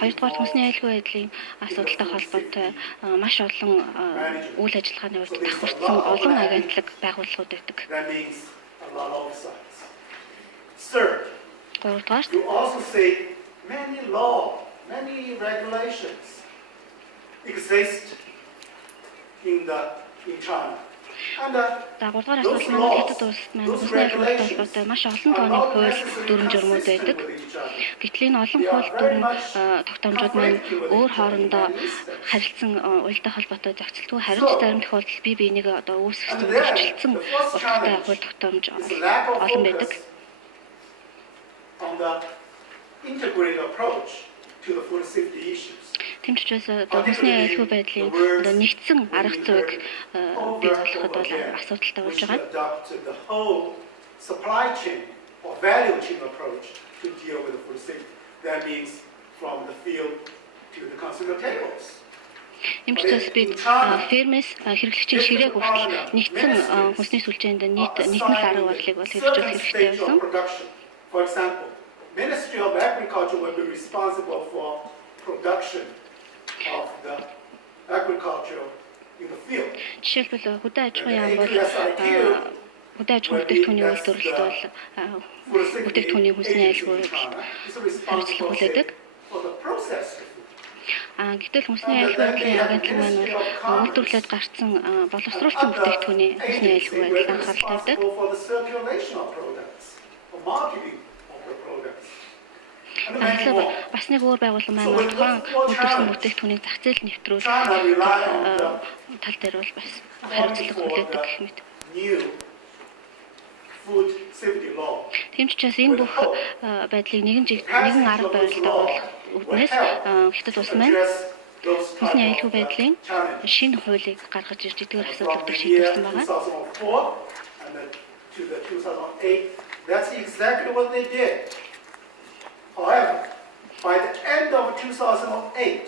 хоёрдугаар хүнсний аюулгүй байдлын асуудалтай холбоотой маш олон үйл ажиллагааны үед давхарсан олон агентлаг байгууллагууд байдаг. Гуравдугаар You also say many law, many regulations exist in China. За 3 дугаар асуудал маань хятад улсад маань хүнсний аюулгүй холбоотой маш олон тооны хууль дүрм журмууд байдаг. Гэтэл энэ олон хууль дүрм тогтоомжууд маань өөр хоорондоо харилцсан уялдаа холбоотой зохицолтгүй харин ч зарим тохиолдолд бие биенийг одоо үүсгэсэн зөрчилдсөн утгатай хууль тогтоомж олон байдаг. On the integrated approach to the food safety issues. Тэмчээс одоо хүнсний аюулгүй байдлын одоо нэгдсэн арга зүйг бий болгоход бол асуудалтай болж байгаа. The whole supply chain or value chain approach to deal with the food safety. That means from the field to the consumer tables. Тэмчээс бид фермээс хэрэглэгчийн ширээг хүртэл нэгдсэн хүнсний сүлжээнд нийтмэл арга барилыг бол хэрэгжүүлэх хэрэгтэй байсан. For example, Ministry of Agriculture will be responsible for production of the agriculture in the field. Жишээлбэл хөдөө аж ахуйн яам бол хөдөө аж ахуйн бүтээгдэхүүний үйлдвэрлэлд бол бүтээгдэхүүний хүнсний аюулгүй хариуцлага хүлээдэг. Гэтэл хүнсний аюулгүй байдлын агентлаг маань бол үйлдвэрлэлд гарсан боловсруулсан бүтээгдэхүүний хүнсний аюулгүй байдлыг анхаарал тавьдаг. Бас нэг өөр байгууллага маань бол тухайн үйлдвэрлэсэн бүтээгдэхүүнийг зах зээлд нэвтрүүлэх тал дээр бол бас хариуцлага хүлээдэг гэх мэт. Тэмчээс энэ бүх байдлыг нэгэн арга барилдаа болох үднээс хятад улс маань хүнсний аюулгүй байдлын шинэ хуулийг гаргаж ирж эдгээр асуудлуудыг шийдвэрлсэн байгаа. That's exactly what they did. However, by the end of 2008,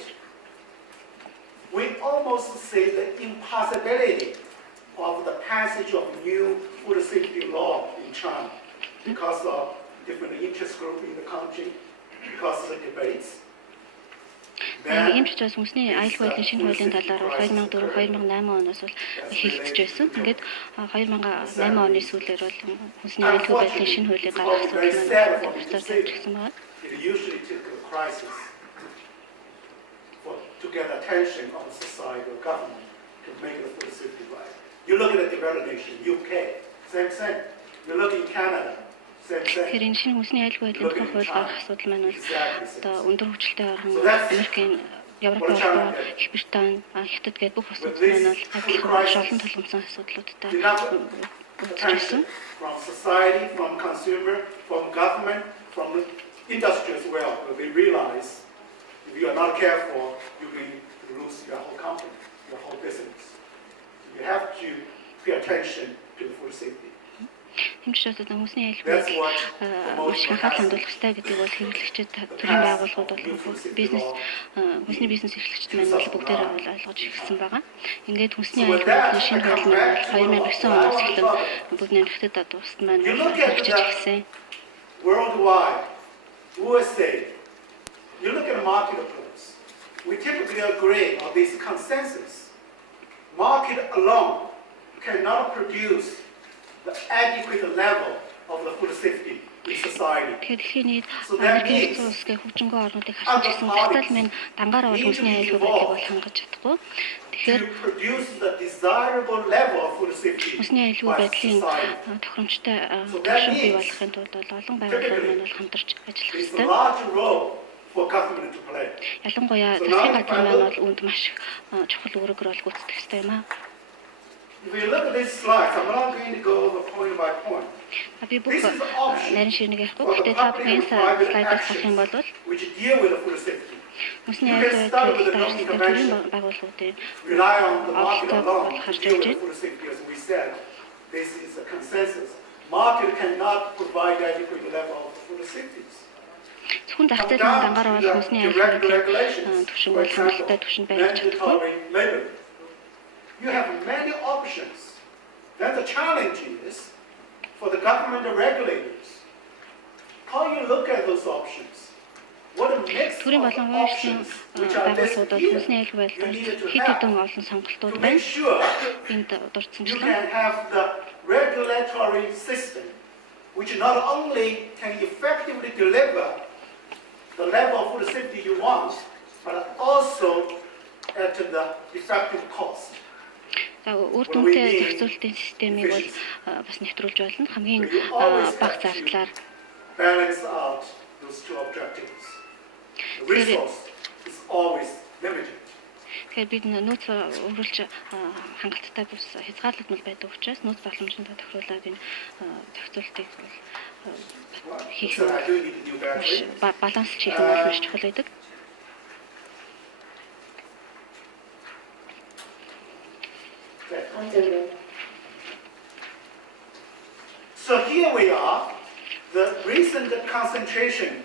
we almost see the impossibility of the passage of new food safety law in China because of different interest groups in the country, because of the debates. Ийм ч учраас хүнсний аюулгүй байдлын шинэ хуулийн талаар 2004-2008 оноос бол хэлэлцэж байсан. Ингээд 2008 оны сүүлээр бол хүнсний аюулгүй байдлын шинэ хуулийг гаргах асуудал маань бусдаар тавьчихсан байна. It usually took a crisis to get attention of society or government to make the food safety right. You look at the developed nation, UK, same thing. You look in Canada. Тэгэхээр энэ шинэ хүнсний аюулгүй байдлын тухай хууль гаргах асуудал маань бол одоо өндөр хүчтэй орн Америкийн Европын улс, Их Британи, Хятад гээд бүх улсууд маань бол адилхан маш олон толгомсон асуудлуудтай уулзсан. From society, from consumer, from government, from industry as well. They realize if you are not careful, you will lose your whole company, your whole business. You have to pay attention to the food safety. Тэмчээс одоо хүнсний аюулгүй маш анхаарал хандуулах хэрэгтэй гэдэг бол хэрэглэгчид төрийн байгууллагууд бол бизнес хүнсний бизнес эрхлэгчид маань бол бүгдээрээ ойлгож ирсэн байгаа. Ингээд хүнсний аюулгүй байдлын шинэ хууль маань 2009 оноос эхлэн бүгд нэмэгдэхэд одоо улсад маань хэрэгжиж ирсэн. Worldwide, USA, you look at the marketplace. We typically agree on this consensus. Market alone cannot produce the adequate level of the food safety in society. Тэгэхээр нийт Америкийн улсгийн хөгжингөө орнуудыг харж ирсэн гартал минь дангаараа бол хүнсний аюулгүй байдлыг бол хангаж чадахгүй. Тэгэхээр хүнсний аюулгүй байдлын тохиромжтой төвшин бий болохын тулд олон байгууллагууд маань бол хамтарч ажиллах хэрэгтэй. Ялангуяа засгийн газар маань бол үүнд маш чухал үүрэг рол гүйцэтгэх хэрэгтэй юм аа. If you look at these slides, I'm not going to go over point by point. This is the option for the public and private sector which deal with the food safety. We start with the non-conventional. Rely on the market alone to deal with the food safety, as we said. This is a consensus. Market cannot provide adequate level of food safety. Зөвхөн зах зээлийн дангаараа бол хүнсний аюулгүй төвшин бол хангалттай төвшин байж чадахгүй. You have many options. Then the challenge is for the government and regulators. How you look at those options? What a mix of options which are listed here. To make sure you can have the regulatory system which not only can effectively deliver the level of food safety you want, but also at the effective cost. За үр дүнтэй зохицуулалтын системийг бол бас нэвтрүүлж болно. Хамгийн бага зардлаар balance out those two objectives. The resource is always limited. Тэгэхээр бид нөөц өргөлж хангалттай бус хязгаарлагдмал байдаг учраас нөөц боломжтой тохируулаад энэ зохицуултыг хийх баланс хийх нь маш чухал байдаг. So here we are, the recent concentration,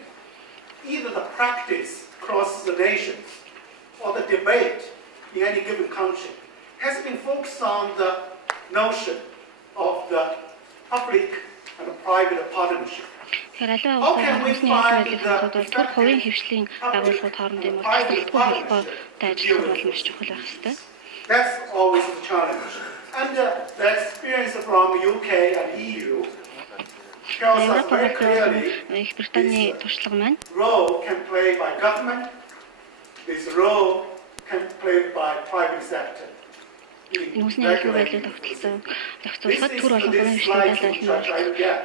either the practice across the nations or the debate in any given country, has been focused on the notion of the public and private partnership. Тэгэхээр аливаа улсын аюулгүй байдлыг бол түр хувийн хвшлийн байгууллагууд хоорондын мөрөлдөлтгүй холбоотой ажиллах бол маш чухал байх ёстой. That's always the challenge. And the experience from UK and EU tells us very clearly Их Британий туршлага маань role can play by government, this role can play by private sector. Хүнсний аюулгүй байдлыг тогтцоолоход түр болон хувийн хвшлийн байлдаал нь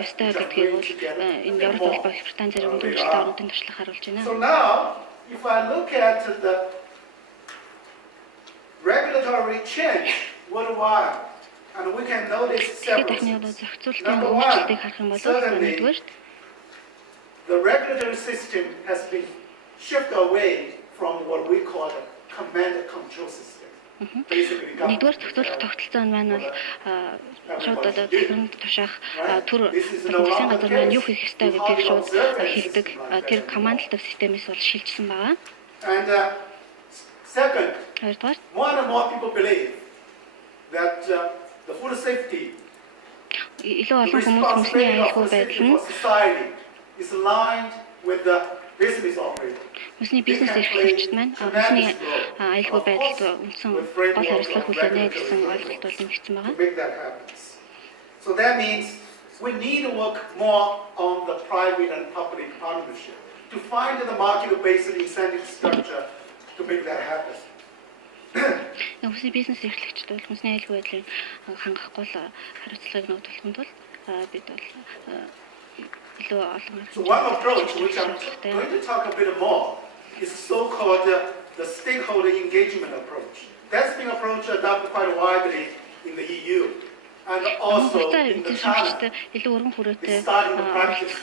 ёстой гэдгийг бол энэ Европ улбаа Их Британи зэрэг өндөрчлөлтөд орнуудын туршлага харуулж байна. So now, if I look at the regulatory change worldwide, and we can notice several things. Number one, certainly, the regulatory system has been shifted away from what we call the command and control system. Нэгдүгээр тогтоолох тогтолцоо маань бол шууд одоо захиран тушаах түр боловсон газар маань юу хийх ёстой гэдгийг шууд хэлдэг тэр командлдаг системээс бол шилжсэн байгаа. And second, more and more people believe that the food safety илүү олон хүмүүс хүнсний аюулгүй байдал нь is aligned with the business operator. Хүнсний бизнес эрхлэгчид маань хүнсний аюулгүй байдалд үндсэн гол хариуцлага хүлээнэ гэсэн ойлголт бол нэмэгдсэн байгаа. So that means we need to work more on the private and public partnership to find the market-based incentive structure to make that happen. Хүнсний бизнес эрхлэгчид бол хүнсний аюулгүй байдлыг хангах гол хариуцлагыг нотолохын тулд бид бол илүү олон So one approach which I'm going to talk a bit more is so-called the stakeholder engagement approach. That's been approach adopted quite widely in the EU and also in the China. They start in the practice.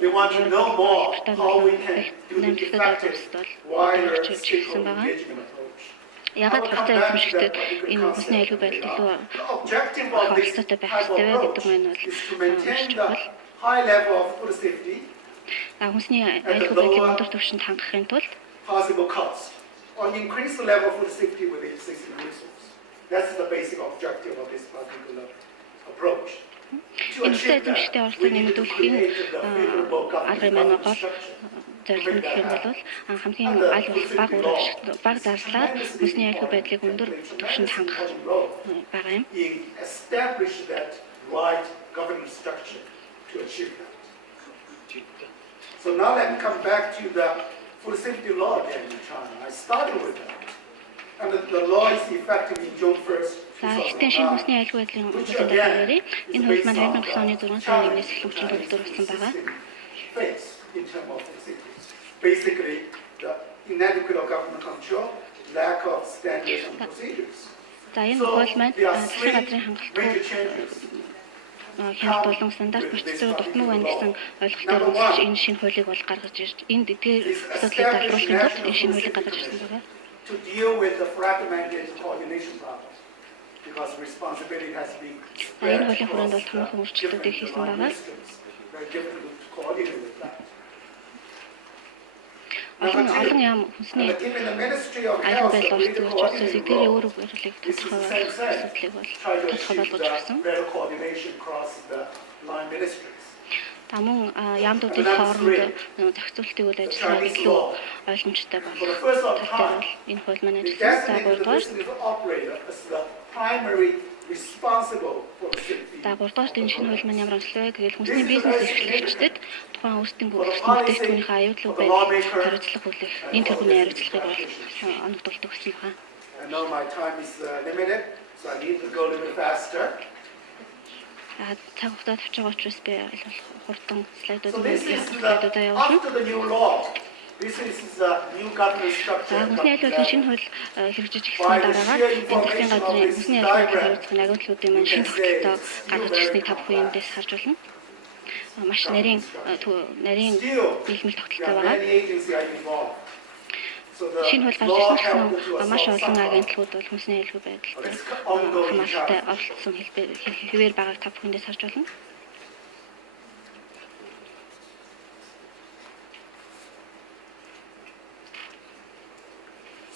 They want to know more how we can do the effective wider stakeholder engagement approach. Ягаад хурцтай эзэмшигдээд энэ хүнсний аюулгүй байдал илүү хавцтай байх хэрэгтэй вэ гэдэг нь бол high level of food safety. Хүнсний аюулгүй байдлыг өндөр түвшинд хангахын тулд possible cost or increase the level of food safety with existing resources. That's the basic objective of this particular approach. Эцэг эзэмшигтэй оролцоо нэмэгдүүлэхийн арга маань гол зорилго нь гэх юм бол хамгийн аль болох бага зардлаар хүнсний аюулгүй байдлыг өндөр түвшинд хангах байгаа юм. Establish that right governance structure to achieve that. So now let me come back to the food safety law there in China. I started with that. And the law is effective in June 1st. Ихтэй шинэ хүнсний аюулгүй байдлын үйл ажиллагааны энэ хууль маань 2007 оны 6 сарын 1-ээс эхлүүлж төлөвлөсөн байгаа. Basically, the inadequate government control, lack of standards and procedures. За энэ хууль маань засгийн газрын хангалттай хяналт болон стандарт процедур дутмаг байна гэсэн ойлголтоор үндэслэж энэ шинэ хуулийг бол гаргаж ирж энэ эдгээр асуудлыг залруулахын тулд энэ шинэ хуулийг гаргаж ирсэн байгаа. To deal with the fragmented coordination problem, because responsibility has been энэ хуулийн хүрээнд бол томоохон өөрчлөлтүүд хийсэн байгаа. Very difficult to coordinate with that. Олон яам хүнсний аюулгүй байдал ордог учраас эдгээр өөр өөрчлөлийг тодорхойлох асуудлыг бол тодорхойлж өгсөн. Та мөн яамдуудын хооронд зохицуултын үйл ажиллагааг илүү ойлгомжтой болгох талаар бол энэ хууль маань ажилласан. За 3-р энэ шинэ хууль маань ямар онцлог вэ гэвэл хүнсний бизнес эрхлэгчдэд тухайн өөрсдийн бүтээгдэхүүнийхээ аюулгүй байдлыг хариуцлага хүлээх энэ төрлийн хариуцлагыг бол оногдуулдаг гэсэн байна. I know my time is limited, so I need to go a little bit faster. Цаг хугацаа тавьж байгаа учраас би хурдан So слайдуудаа this is явуулна. after the new law. This is the new government structure. Хүнсний аюулгүй шинэ хууль хэрэгжиж эхэлсэн дараагаар энэ засгийн газрын хүнсний аюулгүй хариуцах агуулгуудын маань шинэ тогтолцоо гаргаж ирснийг та бүхэн эндээс харж байна. Маш нарийн нийгмийн тогтолцоо байгаа. Шинэ хууль гарч ирсэн гэсэн маш олон агентлагууд бол хүнсний аюулгүй байдалтай хамааралтай оролцсон хэвээр байгааг та бүхэндээс харж байна.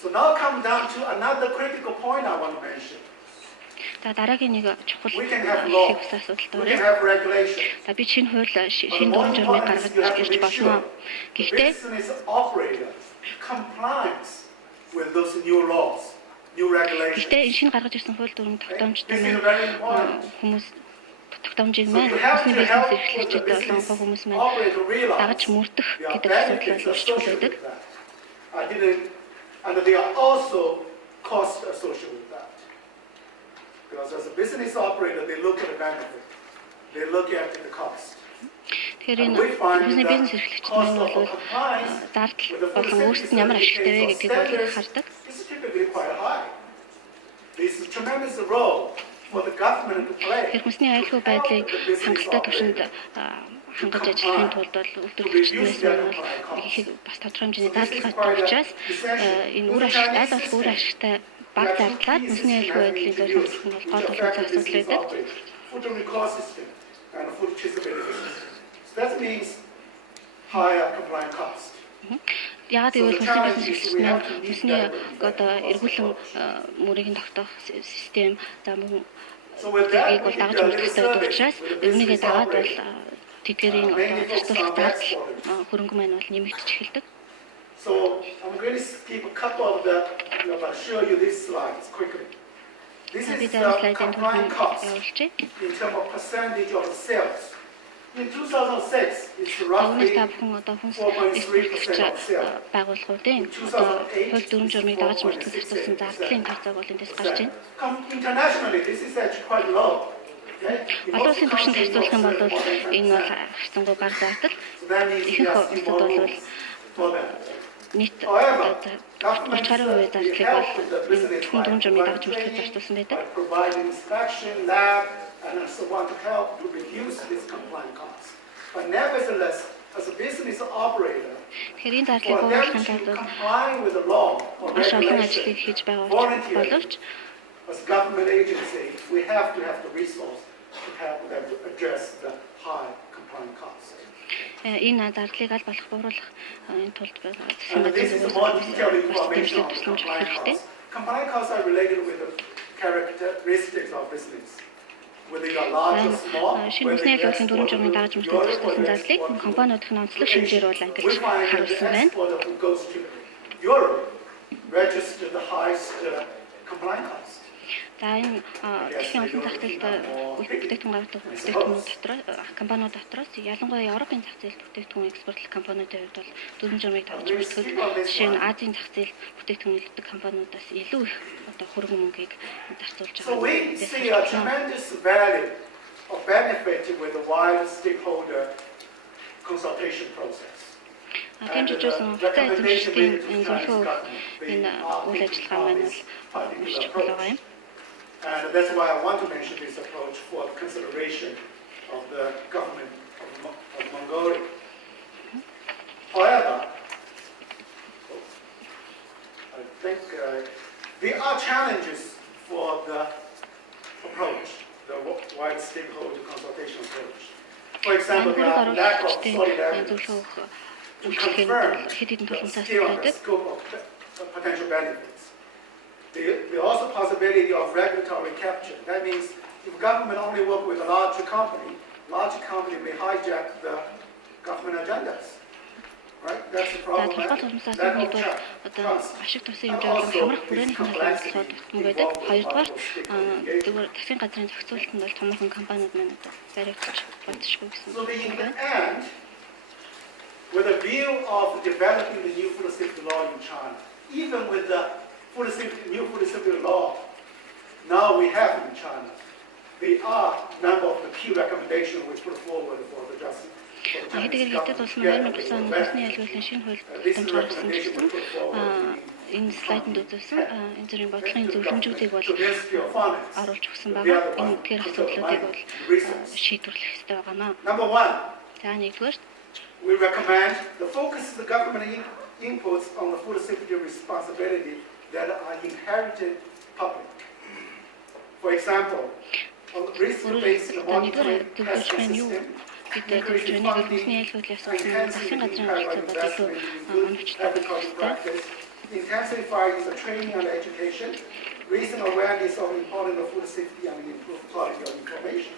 So now come down to another critical point I want to mention. Дараагийн нэг чухал We can have law. асуудал We байна. can have regulation. Би шинэ хууль шинэ дүрм журмыг гаргаж ирж болно. Гэхдээ Business operator complies with those new laws, new regulations. энэ шинэ гаргаж ирсэн хууль дүрм тогтоомжтой This is маань very important. хүмүүс тогтоомжийг So маань you have хүнсний to бизнес help эрхлэгчид the болон business хүмүүс маань operator realize дагаж мөрдөх there are гэдэг асуудал benefits бол associated чухал. with that. And there are also costs associated with that. Because as a business operator, they look at the benefit, they look at the cost. Тэгэхээр энэ хүнсний бизнес эрхлэгчид маань бол зардал болон өөрсдөд нь ямар ашигтай вэ гэдгийг бол хардаг. This is typically quite high. This is a tremendous role for the government to play. Тэгэхээр хүнсний аюулгүй байдлыг хангалттай түвшинд хангаж ажиллахын тулд бол үйлдвэрлэгчдээс бол их бас тодорхой хэмжээний зардал гардаг учраас энэ үр ашигтай аль болох үр ашигтай бага зардлаад хүнсний аюулгүй байдлыг зөвшөөрөх нь бол гол болсон асуудал байдаг. Food recall system and food traceability. So that means higher compliance cost. Яагаад гэвэл хүнсний бизнес эрхлэгчид маань хүнсний одоо эргүүлэн мөрийг нь тогтоох систем за мөн тэргийг бол дагаж мөрдөхтэй байдаг учраас үүнийгээ дагаад бол тэдгэрийн зарцуулах зардал хөрөнгө маань бол нэмэгдэж эхэлдэг. So I'm going to skip a couple of the, I'll show you these slides quickly. This is the compliance cost in terms of percentage of sales. In 2006, it's roughly 4.3% of sales. Байгууллагуудын одоо хууль дүрм журмыг дагаж мөрдөх зарцуулсан зардлын тооцоог бол эндээс гарч байна. Internationally, this is actually quite low. Олон улсын түвшинд харьцуулах юм бол энэ бол харьцангуй бага зардал. Ихэнх улсууд бол нийт 30-50% зардлыг бол зөвхөн дүрм журмыг дагаж мөрдөхөд зарцуулсан байдаг. And so want to help to reduce this compliance costs. But nevertheless, as a business operator, хэрийн зардлыг бууруулахын тулд with the law or маш олон ажлыг regulation, хийж байгаа боловч as a government agency, we have to have the resource to help them to address the high compliance costs. Энэ зардлыг аль болох бууруулах энэ тулд And this is more detailed information on compliance costs. Compliance costs are related with the characteristics of business. Шинэ хүнсний аюулгүйн дүрм журмыг дагаж мөрдөх зарцуулсан зардлыг компаниудын онцлог шинжээр бол ангилж харуулсан байна. За энэ дэлхийн олон зах зээлд бүтээгдэхүүн гаргадаг бүтээгдэхүүнүүд дотор компаниуд дотроос ялангуяа Европын зах зээлд бүтээгдэхүүн экспортлох компаниудын хувьд бол дүрм журмыг дагаж мөрдөхөд жишээ нь Азийн зах зээл бүтээгдэхүүн нэлдэг компаниудаас илүү их одоо хөрөнгө мөнгийг зарцуулж байгаа. So we see a tremendous value of benefiting with the wide stakeholder consultation process. Тэмцээсэн хацаа эзэмшигчдийн энэ зөвлөгөө энэ үйл ажиллагаа маань бол маш чухал байгаа юм. And that's why I want to mention this approach for the consideration of the government of Mongolia. However, I think there are challenges for the approach, the wide stakeholder consultation approach. For example, the lack of solid evidence to confirm the scope of potential benefits. There also possibility of regulatory capture. That means if government only work with a large company may hijack the government agendas. Right? That's the problem. Одоо ашиг тусан хэмжээ бол хамрах хүрээний хамгаалалтад тутмаг байдаг. Хоёрдугаар зөвхөн засгийн газрын зохицуулалт нь бол томоохон компаниуд маань одоо баригдаж болчихгүй гэсэн. So in the end, with a view of developing the new food safety law in China, even with the new food safety law now we have in China, they are number of the key recommendations we put forward for the justice. Тэгэхээр хэдэн улсын 2009 оны Хүнсний аюулгүйн шинэ хууль дамж гаргасан гэсэн энэ слайдд үзүүлсэн энэ зэрийн бодлогын зөвлөмжүүдийг бол оруулж өгсөн байгаа. Энэ эдгээр асуудлуудыг бол шийдвэрлэх хэрэгтэй байгаамаа. Number 1. За нэгдүгээр We recommend the focus of the government inputs on the food safety responsibility that are inherited public. For example, on the risk-based monitoring testing system, increasing funding, enhancing internal ethical practice, intensifying the training and education, raising awareness of the importance of food safety and improved quality of information.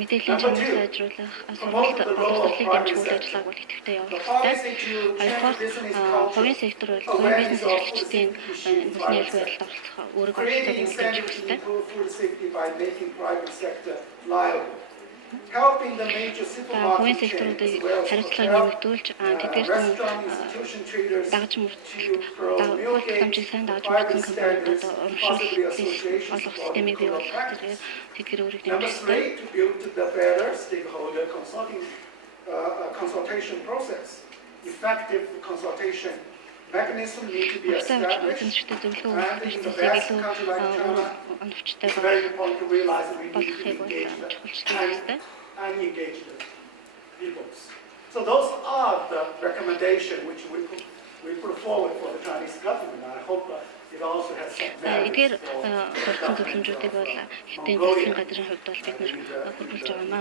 Мэдээллийн чанарыг сайжруулах, асуулт боловсролыг дэмжих үйл ажиллагааг бол идэвхтэй явуулах хэрэгтэй. Хоёрдугаар, хувийн сектор бол хувийн бизнес эрхлэгчдийн хүнсний аюулгүй байдалд оролцох үүрэг оролцоог дэмжих хэрэгтэй. Хувийн секторуудыг хариуцлага нэмэгдүүлж, тэдгээр дагаж мөрдөлт дамжийг сайн дагаж мөрдсөн компаниудад урамшууллыг олох системийг бий болгох зэрэг тэдгээр үүрэг дэмжих хэрэгтэй. Mechanism need to be established and engage the people. So those are the recommendations which we put forward for the Chinese government. I hope it also has some merit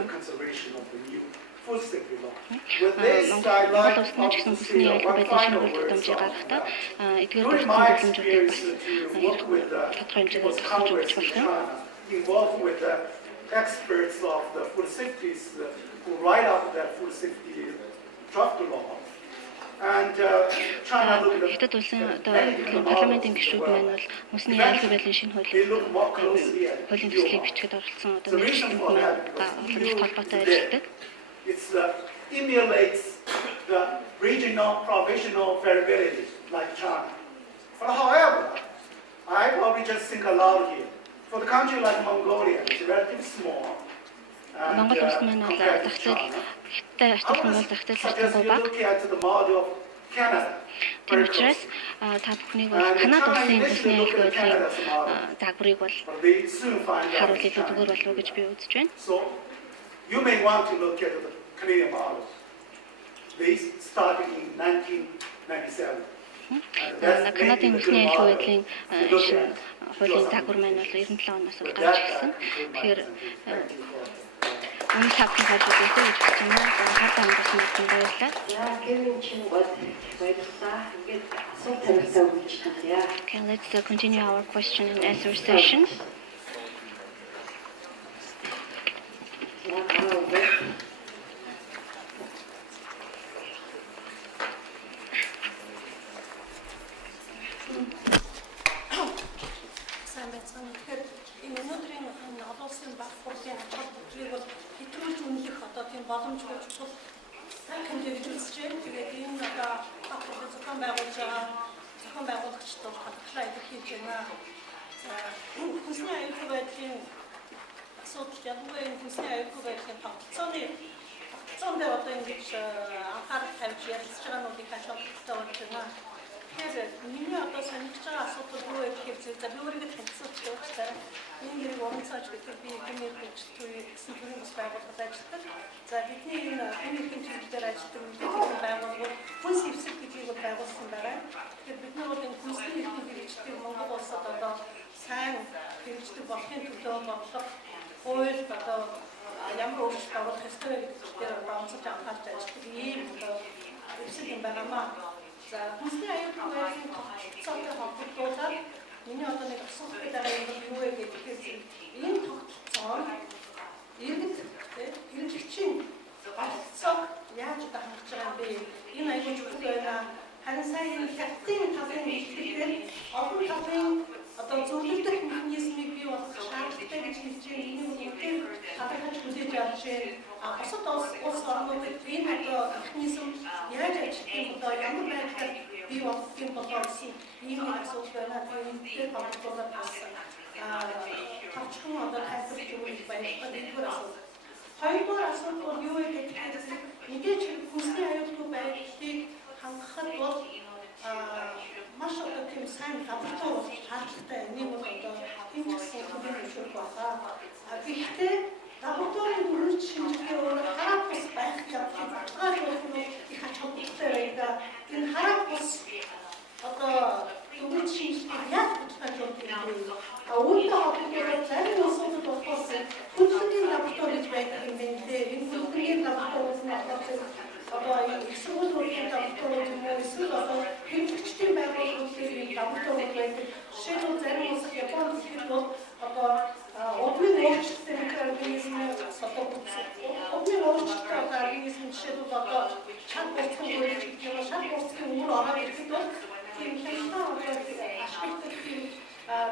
consideration of the new food safety law. With this guideline of Хүнсний аюулгүй байдлын шинэ хууль дамжийг гаргахдаа эдгээр зөвлөмжүүдийг бас тодорхой хэмжээгээр тусгаж өгч болох юм. Involved with the experts of the food safety who write up that food safety draft law. And China looked at Хятад улсын парламентын гишүүд маань бол Хүнсний аюулгүй байдлын шинэ хуулийн төслийг бичгээд оролцсон мэргэжлүүд маань олонний холбоотой ажилладаг. It emulates the regional provisional variability like China. But however, I probably just think aloud here. For the country like Mongolia, it's relatively small. Монгол улс маань бол захицал Хятадтай ачаалсан бол захицал бага. Тийм учраас та бүхнийг бол Канада улсын хүнсний аюулгүй байдлын загварыг бол харуулж илүү зүгээр болов уу гэж би үзэж байна. You may want to look at the Canadian model. They started in 1997. Канадын хүнсний аюулгүй байдлын шинэ хуулийн загвар маань бол 97 оноос бол гарч ирсэн. Тэгэхээр энэ тавхан хажууд үүсэж гэж байна. Хатан амгасан мэдэн баярлалаа. Гэрийн чинь баярлалаа. Ингээд асуулт тавихтаа өгч байна. Okay, let's continue our question and answer session. Олон улсын бага хурлын ачаал бүлтрийг бол хэтрүүлж үнэлэх одоо тийм боломжгүй чухал танхимд гэж үзэж байна. Тэгээд энэ одоо бага хурлын зохион байгуулж байгаа зохион байгуулагчид бол хатгалаа илэрхийлж байна. Хүнсний аюулгүй байдлын асуудал ялангуяа энэ хүнсний аюулгүй байдлын тогтолцоонд одоо ингэж анхаарал тавьж ярилцж байгаа нуудыг ачаалтай болж байна. Тэгэхээр миний одоо сонирхож байгаа асуудал юу вэ гэхээр за би өөрийгөө танилцуулж өгчтэй. Энэ нэрийг уран цааш гэдэг би хүний хөгжлөлийн гэсэн төрлийн бас байгууллагад ажилладаг. За бидний энэ хүний хөгжлөөр ажилладаг мэдээллийн байгууллагууд хүнс эвсэг гэдгийг байгуулсан байгаа. Тэгэхээр бид нар бол энэ хүнсний хэрэгжлийг Монгол улсад одоо сайн хэрэгждэг болохын төлөө бодлого хууль одоо ямар өөрчлөлт оруулах ёстой вэ гэдэг дээр одоо онцлог анхаарч ажилладаг ийм одоо эвсэг юм байнамаа. За хүнсний аюулгүй байдлын тогтолцоотой холбогдуулаад миний одоо нэг асуулт байгаа юм бол юу вэ гэхээр энэ тогтолцоо иргэд хэрэгжигчийн голцоог яаж одоо хангаж байгаа юм бэ? Энэ аюул чухал байна. Харин сайн энэ хятадын талын илтгэхээр олон талын одоо зөвлөлдөх механизмыг бий болгох шаардлагатай гэж хэлж байна. Энийг үнэхээр хадгалж хүлээж авч байна. Бусад улс орнуудад энэ одоо механизм яаж ажиллах юм одоо ямар байдлаар бий болгох юм болоо гэсэн ийм асуулт байна. тэр бодлогоо бас тавчхан одоо тайлбарлаж өгөх баялаг нэгдүгээр асуудал. Хоёрдугаар асуудал бол юу вэ гэхээр мэдээж хүнсний аюулгүй байдлыг хангахад бол маш одоо тийм сайн лаборатори болох шаардлагатай. Энийг бол одоо энэ гэсэн төдий зөвшөөрөх байна. Гэхдээ лабораторийн бүрэн шинжилгээ өөрөө хараа бус байх явдлыг баталгаажуулах нь их ач холбогдолтой байдаг. Энэ хараа бус одоо бүрэн шинжилгээ яаж баталгаажуулах юм бэ? Үүнтэй холбогдуулаад зарим асуудал болохоос хүнсний лаборатори гэж байдаг юм байна. Энэ хүнсний лабораториуд нь одоо их сургуулийн лабораториуд юм уу? Эсвэл одоо хэмжигчдийн байгууллагуудын лабораториуд байдаг. Жишээлбэл зарим улс Японд хэлбэл бол одоо удмын өөрчлөлттэй организм одоо удмын өөрчлөлттэй организм жишээлбэл одоо шат бурцхан бүрэж гэдэг юм. Шат бурцгийн өмнө ороод ирэхэд бол тийм хямдхан аспекттэй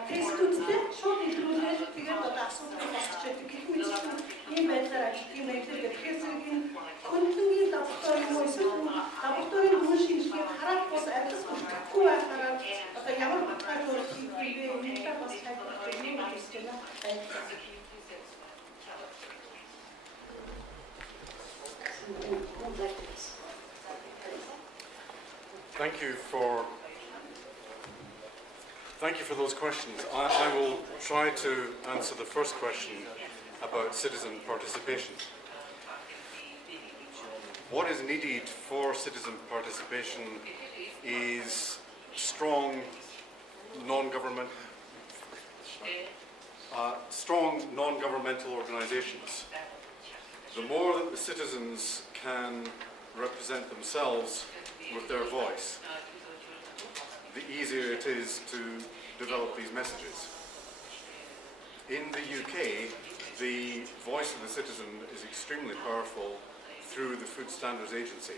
тестүүдтэй шууд илрүүлээд тэгээд одоо асуудал босч байдаг. Гэх мэт ийм байдлаар ажиллах юм байна. Тэгэхээр зэрэг хөндлөнгийн лаборатори юм уу эсвэл лабораторийн бүрэн шинжилгээ хараад бас адилхан бүртгэхгүй байхаараа одоо ямар баталгаажуулах юм бэ? Энэтэй бас тайлбарлах юм гэж байна. Thank you for those questions. I will try to answer the first question about citizen participation. What is needed for citizen participation is strong non-governmental organisations. The more that the citizens can represent themselves with their voice, the easier it is to develop these messages. In the UK, the voice of the citizen is extremely powerful through the Food Standards Agency.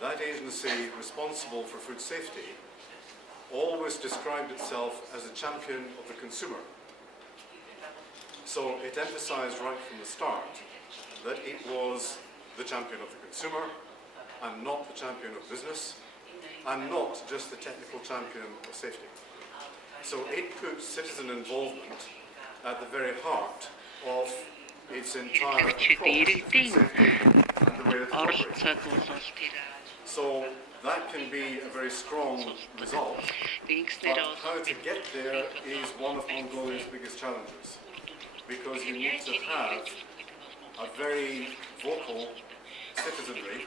That agency, responsible for food safety, always described itself as a champion of the consumer. So it emphasised right from the start that it was the champion of the consumer and not the champion of business, and not just the technical champion of safety. So it puts citizen involvement at the very heart of its entire approach to safety and the way it operates. So that can be a very strong result, but how to get there is one of Mongolia's biggest challenges, because you need to have a very vocal citizenry.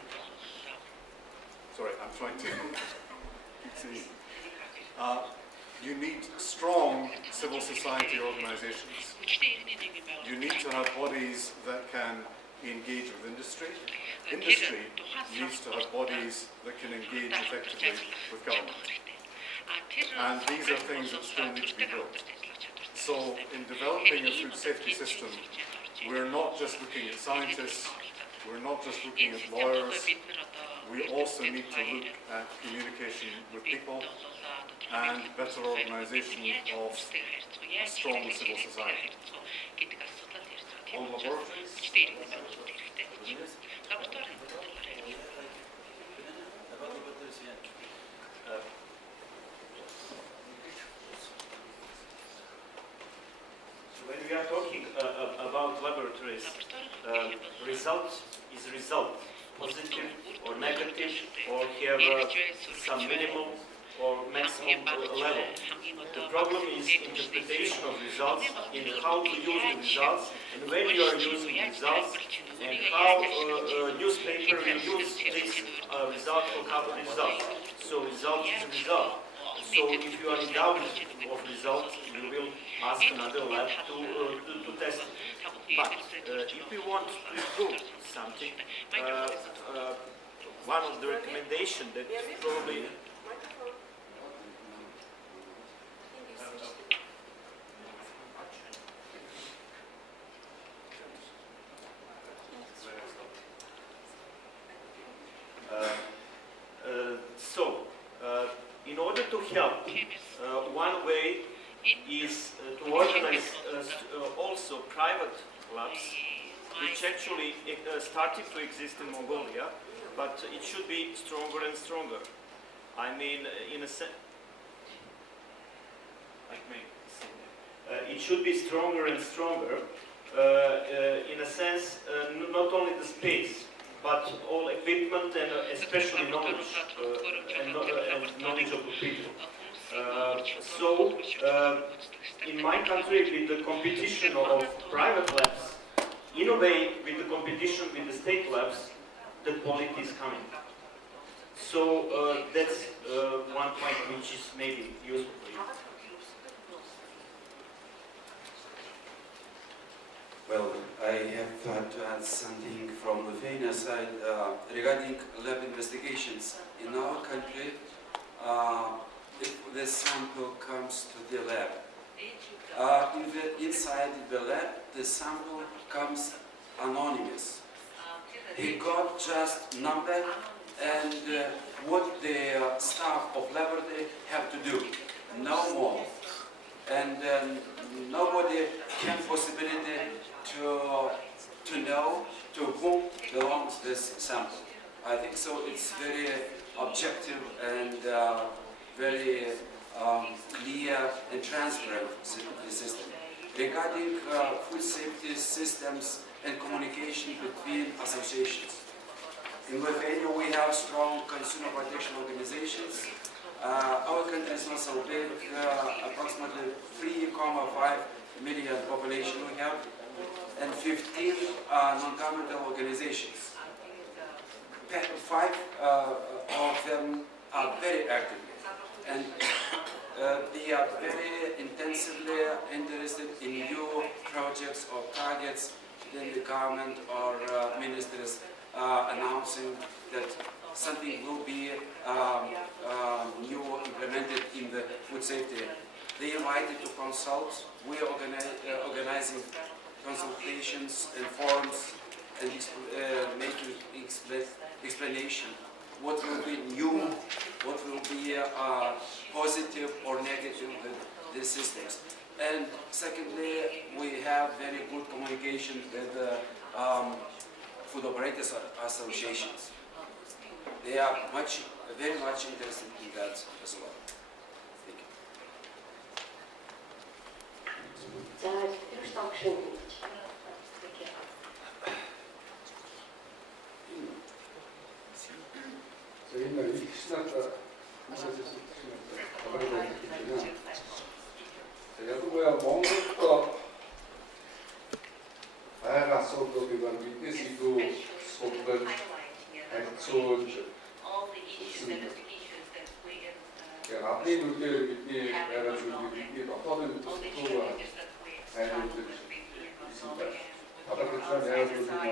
Sorry, I'm trying to keep saying. You need strong civil society organizations. You need to have bodies that can engage with industry. Industry needs to have bodies that can engage effectively with government. And these are things that still need to be built. So in developing a food safety system, we're not just looking at scientists, we're not just looking at lawyers, we also need to look at communication with people and better organisation of a strong civil society. On laboratories, when we are talking about laboratories, result is result, positive or negative, or have some minimum or maximum level. The problem is interpretation of results, in how to use the results, and when you are using results, and how newspaper will use this result or cover results. So result is result. So if you are in doubt of results, you will ask another lab to test it. But if we want to improve something, one of the recommendations that probably in order to help, one way is to organize also private labs, which actually started to exist in Mongolia, but it should be stronger and stronger. I mean, in a sense. it should be stronger and stronger. In a sense, not only the space, but all equipment and especially knowledge and knowledge of the people. In my country, with the competition of private labs, in a way, with the competition with the state labs, the quality is coming. So that's one point which is maybe useful for you. Well, I have to add something from Lithuania side regarding lab investigations. In our country, if the sample comes to the lab, inside the lab, the sample comes anonymous. He got just number and what the staff of laboratory have to do, no more. And nobody can possibility to know to whom belongs this sample. I think so. It's very objective and very clear and transparent system. Regarding food safety systems and communication between associations. In Lithuania, we have strong consumer protection organizations. Our country is not so big, approximately 3.5 million population we have, and 15 non-governmental organizations. 5 of them are very active, and they are very intensively interested in new projects or targets. Then the government or ministers announcing that something will be new implemented in the food safety. They invited to consult. We are organizing consultations and forums and making explanation what will be new, what will be positive or negative with these systems. And secondly, we have very good communication with food operators associations. They are very much interested in that as well. Thank you. ялангуяа Монголд байгаа асуудлуудыг биднээс илүү судлаж, харьцуулж, гадны нүдээр бидний байгаа зүйлийг бидний дотоодын төсөлтөөр хайрлуулж ирсэн байна. Гадаадчаар яаж үзэх вэ?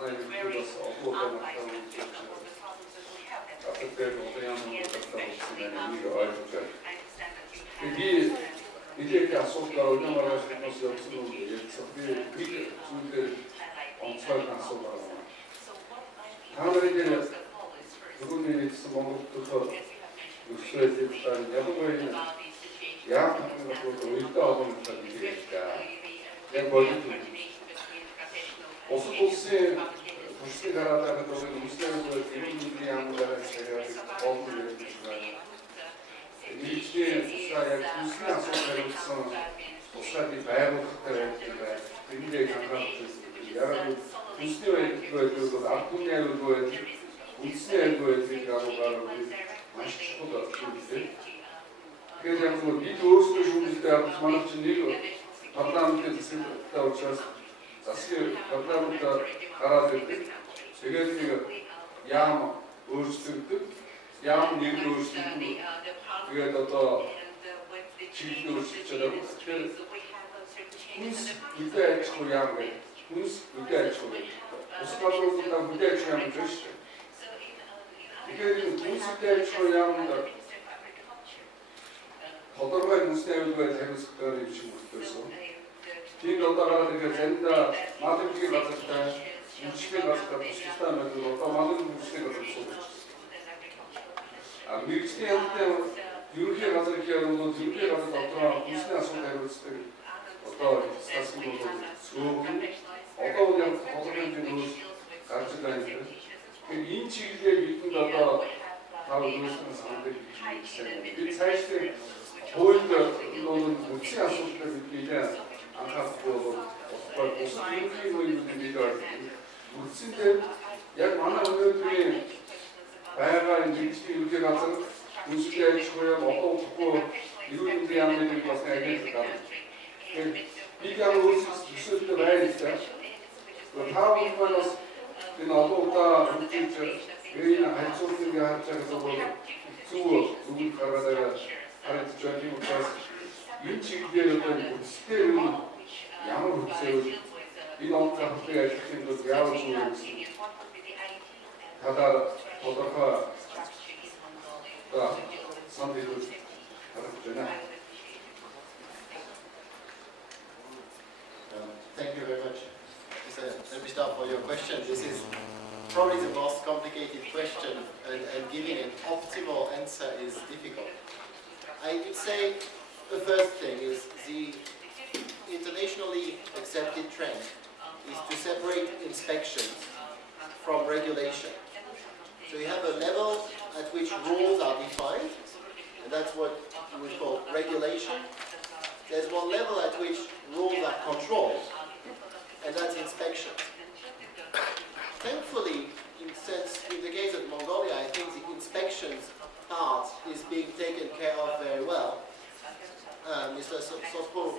Манай бас олон аппетит одоян нэг ойлгож байна. Би идея асуудал өнөөдөр бас явсан уу ярьсан. Би зүйлээр онцгой асуудал байна. Таамагийн бүгний нэгсэн Монгол төгсөө өсвөлтэй ялангуяа яг үедээ олон талаар яг боловч улсын туршлага гараад байгаа хүмүүстэй иргэний яамгаар ажиллаж олон ирэх байна. Иргэний яг хүнсний асуудал хэрэгжүүлсэн тусгай байгууллагатай байдаг. Эндээ хангалттай яг хүнсний байдал арганы аюулгүй байдал, хүнсний аюулгүй байдлыг агуулгаар маш чухал зүйлтэй. Тэгэхээр яг нь бид өөрсдөө шүүмжтэй авах манай чинь нэг парламентын засгийн учраас засгийн парламент гараад ирдэг. Тэгээд нэг яам өөрчлөгдөв. Яам нэг өөрчлөгдөв. Тэгээд одоо чиглэл өөрчлөж байгаа. Тэгэхээр хүнс үдээ аж ахуй яам гэх. Хүнс үдээ аж ахуй. Ус газруудаа үдээ аж ахуй яам гэж шүү. Тэгэхээр хүнс үдээ аж ахуй яамд тодорхой хүнсний аюулгүй хариуцлагатай юм шиг бүрдсэн. Тийм одоо гараад ирэх зэнда материалын газартай үйлчлэгээ газартай тусгай мэдээ одоо манай үйлчлэгээ газар сууж. Мэргэжлийн хамттай ерөнхий газар гэхээр бол ерөнхий газар дотроо хүнсний асуудал хариуцдаг одоо засгийн бол цөөхөн одоо яг толгойн хэмжээнд гарч байгаа юм. Тэгэхээр энэ чиглэлээр бидэнд одоо тав үйлчлэгээ санагдаж байна. Би цаашдаа хуульд нүүн үсгийн асуудлыг бидний анхаарахгүй бол бус ерөнхий нийгмийн лидер үсэндээ яг манай өнөөдрийн байгаа энэ дэлхийн ерөнхий газар үсгийн аж ахуй олонхгүй ерөнхий нийгмийн яамныг бас агуулдаг байна. Тэгэхээр бид яг өөрсдөө төсөөлтөй байлаа. Таавал бас энэ олон удаа үгж энэ хайцуултыг харж байгаа бол зүг зүг гаргаад харагдаж байна. Тийм учраас энэ чиглэлээр одоо үсгээр ямар хүчээр энэ он зарлыг ажиллахын тулд яавал зүйл талаар тодорхой санал харагдаж байна. Thank you very much, Mr. for your question. This is probably the most complicated question, and giving an optimal answer is difficult. I would say the first thing is the internationally accepted trend is to separate inspections from regulation. So you have a level at which rules are defined, and that's what we call regulation. There's one level at which rules are controlled, and that's inspection. Thankfully, in the case of Mongolia, I think the inspections part is being taken care of very well. Mr. Sospo,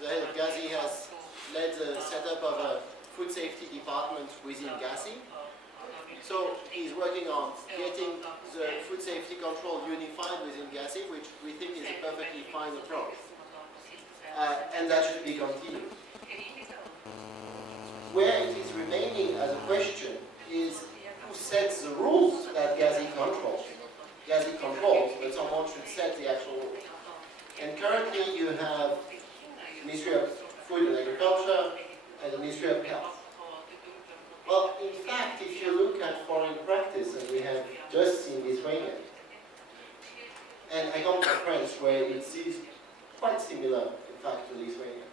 the head of Gazi, has led the setup of a food safety department within Gazi. So he's working on getting the food safety control unified within Gazi, which we think is a perfectly fine approach. And that should be continued. Where it is remaining as a question is who sets the rules that Gazi controls. Gazi controls, but someone should set the actual rules. And currently you have the Ministry of Food and Agriculture and the Ministry of Health. Well, in fact, if you look at foreign practice, and we have just seen Lithuania, and I come from France where it is quite similar, in fact, to Lithuania.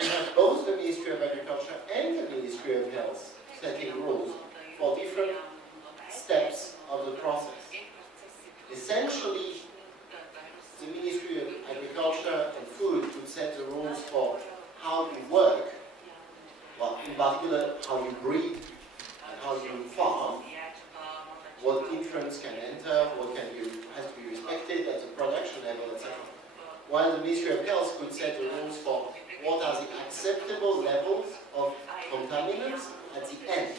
You have both the Ministry of Agriculture and the Ministry of Health setting rules for different steps of the process. Essentially, the Ministry of Agriculture and Food would set the rules for how to work, well, in particular, how you breed and how you farm, what infants can enter, what has to be respected at the production level, etc. While the Ministry of Health could set the rules for what are the acceptable levels of contaminants at the end.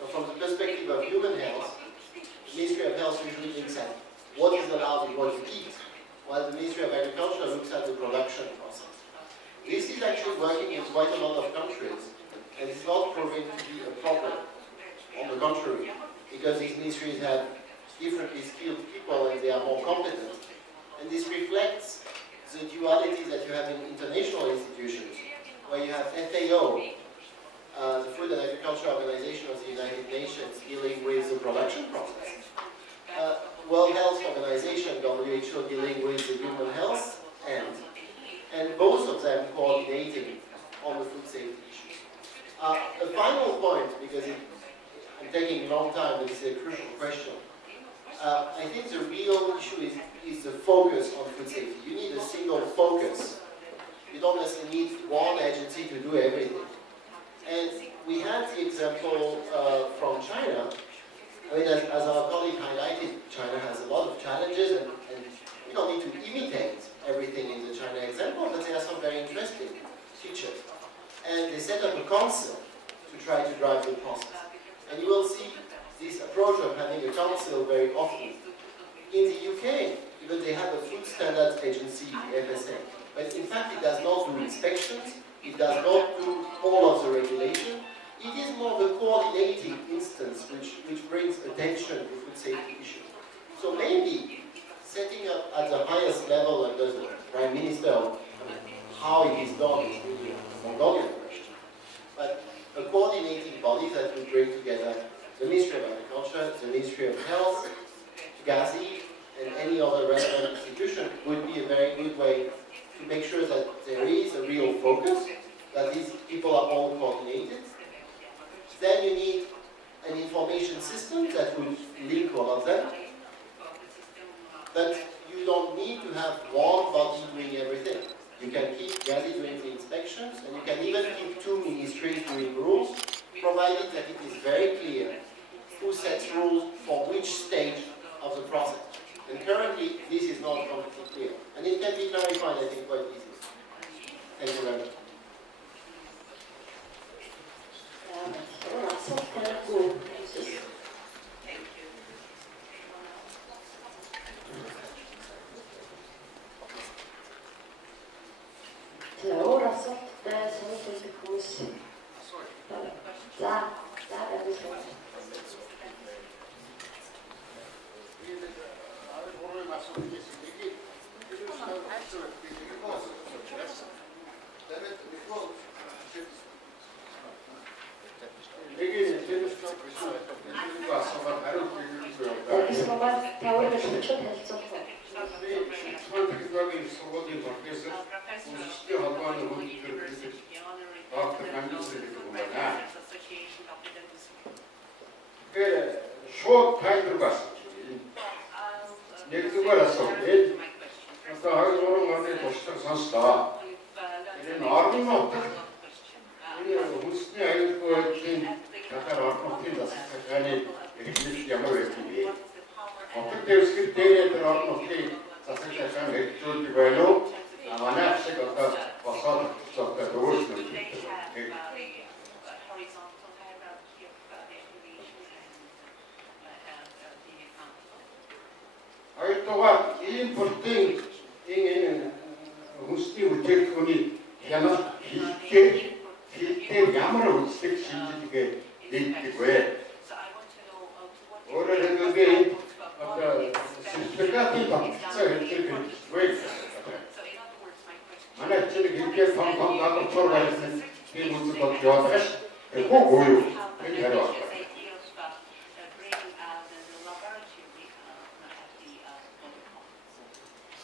So from the perspective of human health, the Ministry of Health usually looks at what is allowed in what you eat, while the Ministry of Agriculture looks at the production process. This is actually working in quite a lot of countries, and it's not proving to be a problem. On the contrary, because these ministries have differently skilled people and they are more competent. And this reflects the duality that you have in international institutions, where you have FAO, the Food and Agriculture Organization of the United Nations, dealing with the production process. World Health Organization, WHO, dealing with the human health end, and both of them coordinating on the food safety issues. A final point, because I'm taking a long time, but it's a crucial question. I think the real issue is the focus on food safety. You need a single focus. You don't necessarily need one agency to do everything. And we had the example from China. I mean, as our colleague highlighted, China has a lot of challenges, and we don't need to imitate everything in the China example, but there are some very interesting features. And they set up a council to try to drive the process. And you will see this approach of having a council very often. In the UK, because they have a food standards agency, FSA, but in fact it does not do inspections, it does not do all of the regulation. It is more the coordinating instance which brings attention to food safety issues. So maybe setting up at the highest level, like the Prime Minister, how it is done is really a Mongolian question. But a coordinating body that would bring together the Ministry of Agriculture, the Ministry of Health, Gazi, and any other relevant institution would be a very good way to make sure that there is a real focus, that these people are all coordinated. Then you need an information system that would link all of them. But you don't need to have one body doing everything. You can keep Gazi doing the inspections, and you can even keep two ministries doing rules, provided that it is very clear who sets rules for which stage of the process. And currently, this is not completely clear. And it can be clarified, I think, quite easily. Thank you very much. За өөр асуулттай санал хэлэх хүмүүс. За амжилт. шууд тайлбар гарсан. Нэгдүгээр асуулт. Одоо 23 оны туршлага сонслоо. Энэ орон нутагт хүнсний аюулгүй байдлын татар орон нутгийн засгийн хэрэгжүүлэх ямар байх вэ? Хотод дэвсгэр дээрээ орон нутгийн засгийн захиргааны хэрэгжүүлэх байна уу? Манай шиг одоо босоод цогтой өөрчлөлт. Хоёрдугаар импортын энэ хүнсний бүтээгдэхүүний хяналт хийхдээ ямар үйлчлэг шинжилгээ хийдэг вэ? Өөрөөр хэлбэл одоо сертификатын тогтолцоо хэлдэг вэ? Манай чинь хэрэгээ том дадлцуур байсан тийм үзэл бодож яваад үгүй юу? Энэ хариу.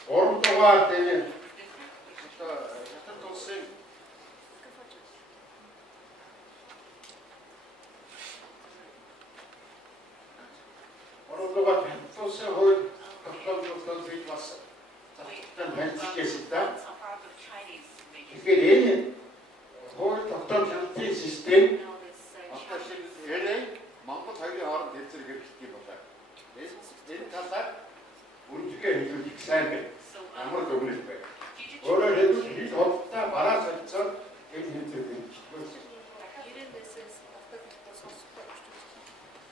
Ордугаар тэгээд хятад улсын хууль тогтоомжтой бид бас зохицтой хэлцгээстэй. Тэгэхээр энэ хууль тогтоомжтой систем одоо шинэ Монгол хоёрын хооронд хэлцэрэг хэрэгжих юм байна. Энэ талаар үнэхээр хэлүүлэх сайн байна. Ямар дүгнэлт байна. Өөрөөр хэлбэл хил хоттой бараа солилцоод энэ хэлцэрэг хэрэгжих.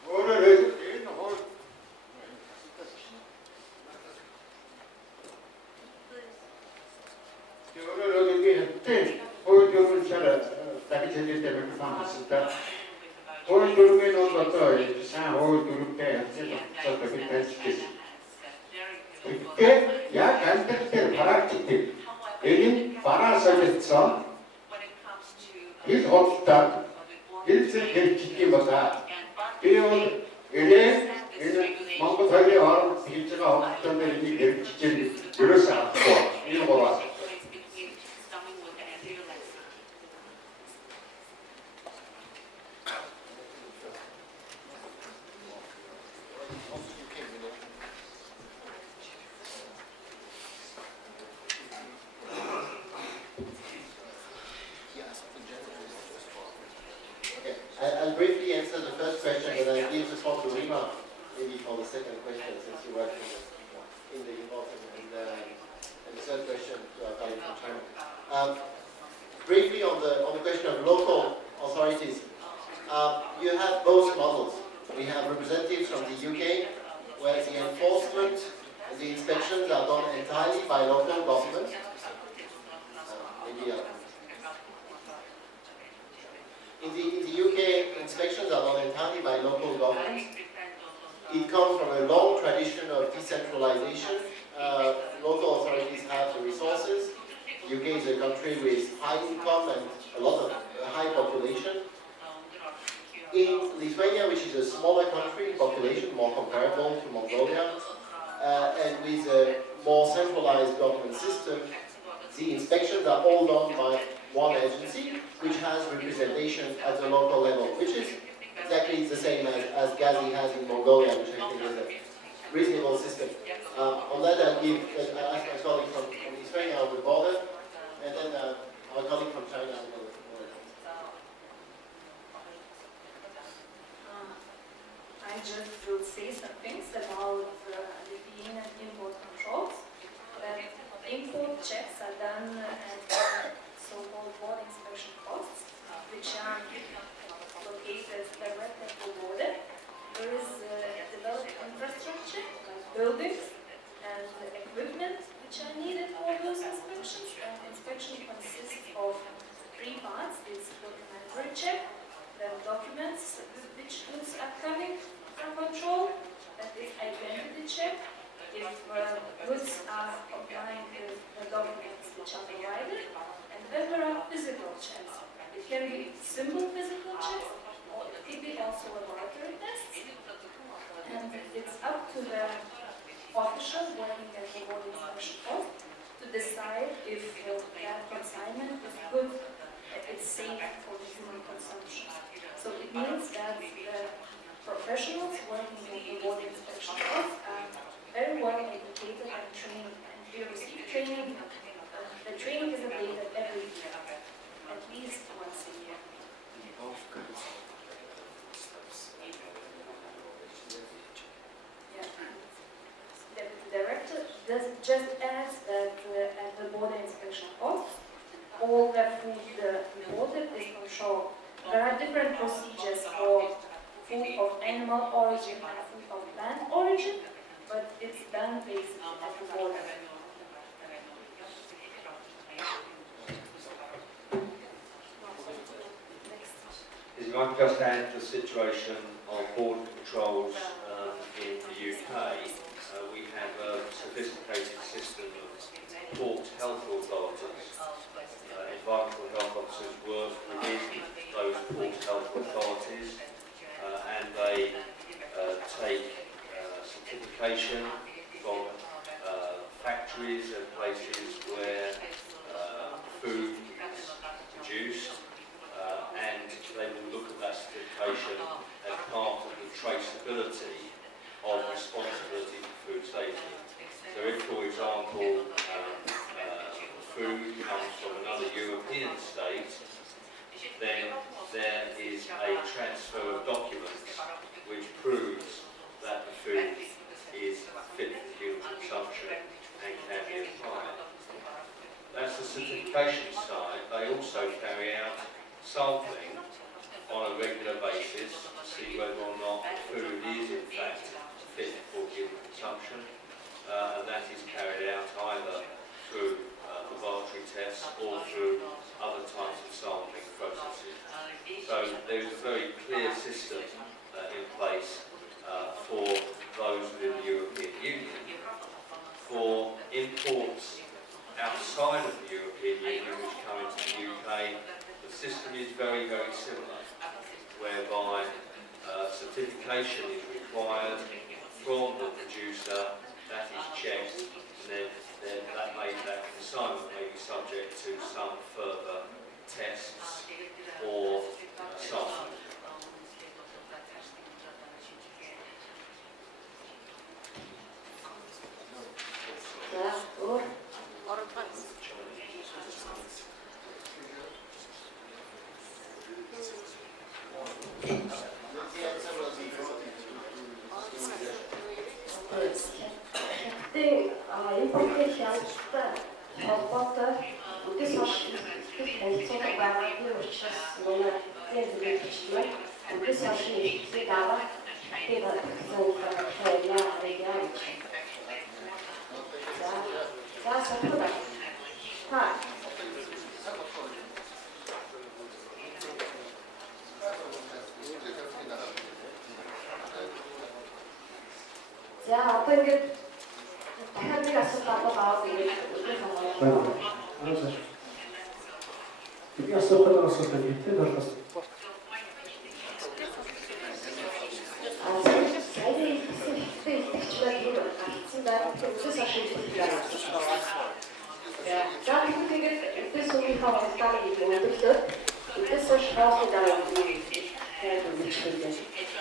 Өөрөөр хэлбэл энэ хууль дахиж хэлээд микрофон хасдаг. Хууль дүрмийн бол одоо сайн хууль дүрмтэй хязгаарлалт гэж байна. Тэгэхээр яг амьдрал дээр практик энэ бараа солилцоо хил хоттой хэлцэл хэрэгжих юм байна. Би бол энэ Монгол хоёрын хооронд хийж байгаа холбоотой дээр энийг хэрэгжиж ерөөсөө авахгүй. Энэ гурваас I'll briefly answer the first question, but I'll leave the spot to Rima, maybe for the second question, since you work in the important and the third question to our colleague from China. Briefly on the question of local authorities, you have both models. We have representatives from the UK, where the enforcement and the inspections are done entirely by local government. In the UK, inspections are done entirely by local governments. It comes from a long tradition of decentralization. Local authorities have the resources. The UK is a country with high income and a lot of high population. In Lithuania, which is a smaller country in population, more comparable to Mongolia, and with a more centralized government system, the inspections are all done by one agency, which has representation at the local level, which is exactly the same as Gazi has in Mongolia, which I think is reasonable system. On that, I'll ask my colleague from Spain, I will bother, and then our colleague from China will. I just will say some things about the in and import controls. That import checks are done at so-called border inspection posts, which are located directly at the border. There is developed infrastructure, like buildings and equipment, which are needed for those inspections. And inspection consists of 3 parts. It's documentary check, then documents with which goods are coming from control, that is identity check, if goods are complying with the documents which are provided, and then there are physical checks. It can be simple physical checks, or it could be also laboratory tests, and it's up to the official working at the border inspection post to decide if that consignment is good, it's safe for the human consumption. So it means that the professionals working in the border inspection post are very well educated and trained, and we receive training. The training is updated every year, at least once a year. Yeah. The director just adds that at the border inspection post, all the food imported is controlled. There are different procedures for food of animal origin and food of plant origin, but it's done basically at the border. If I could just add the situation of border controls in the UK, we have a sophisticated system of port health authorities. Environmental health officers work within those port health authorities, and they take certification from factories and places where food is produced, and they will look at that certification as part of the traceability of responsibility for food safety. So if, for example, food comes from another European state, then there is a transfer of documents which proves that the food is fit for human consumption and can be applied. That's the certification side. They also carry out sampling on a regular basis to see whether or not the food is in fact fit for human consumption, and that is carried out either through laboratory tests or through other types of sampling processes. So there is a very clear system in place for those within the European Union. For imports outside of the European Union which come into the UK, the system is very, very similar, whereby certification is required from the producer, that is checked, and then that consignment may be subject to some further tests or sampling. Импортын хяналттай холбоотой үдээс хойш болцоо байгаагийн учраас манай зэрэг бичлэг үдээс хойш нэг аваад тэгээд за одоо ингээд дахиад нэг асуулт аваад ирээд Iki asukkan asukkan itu terus. This is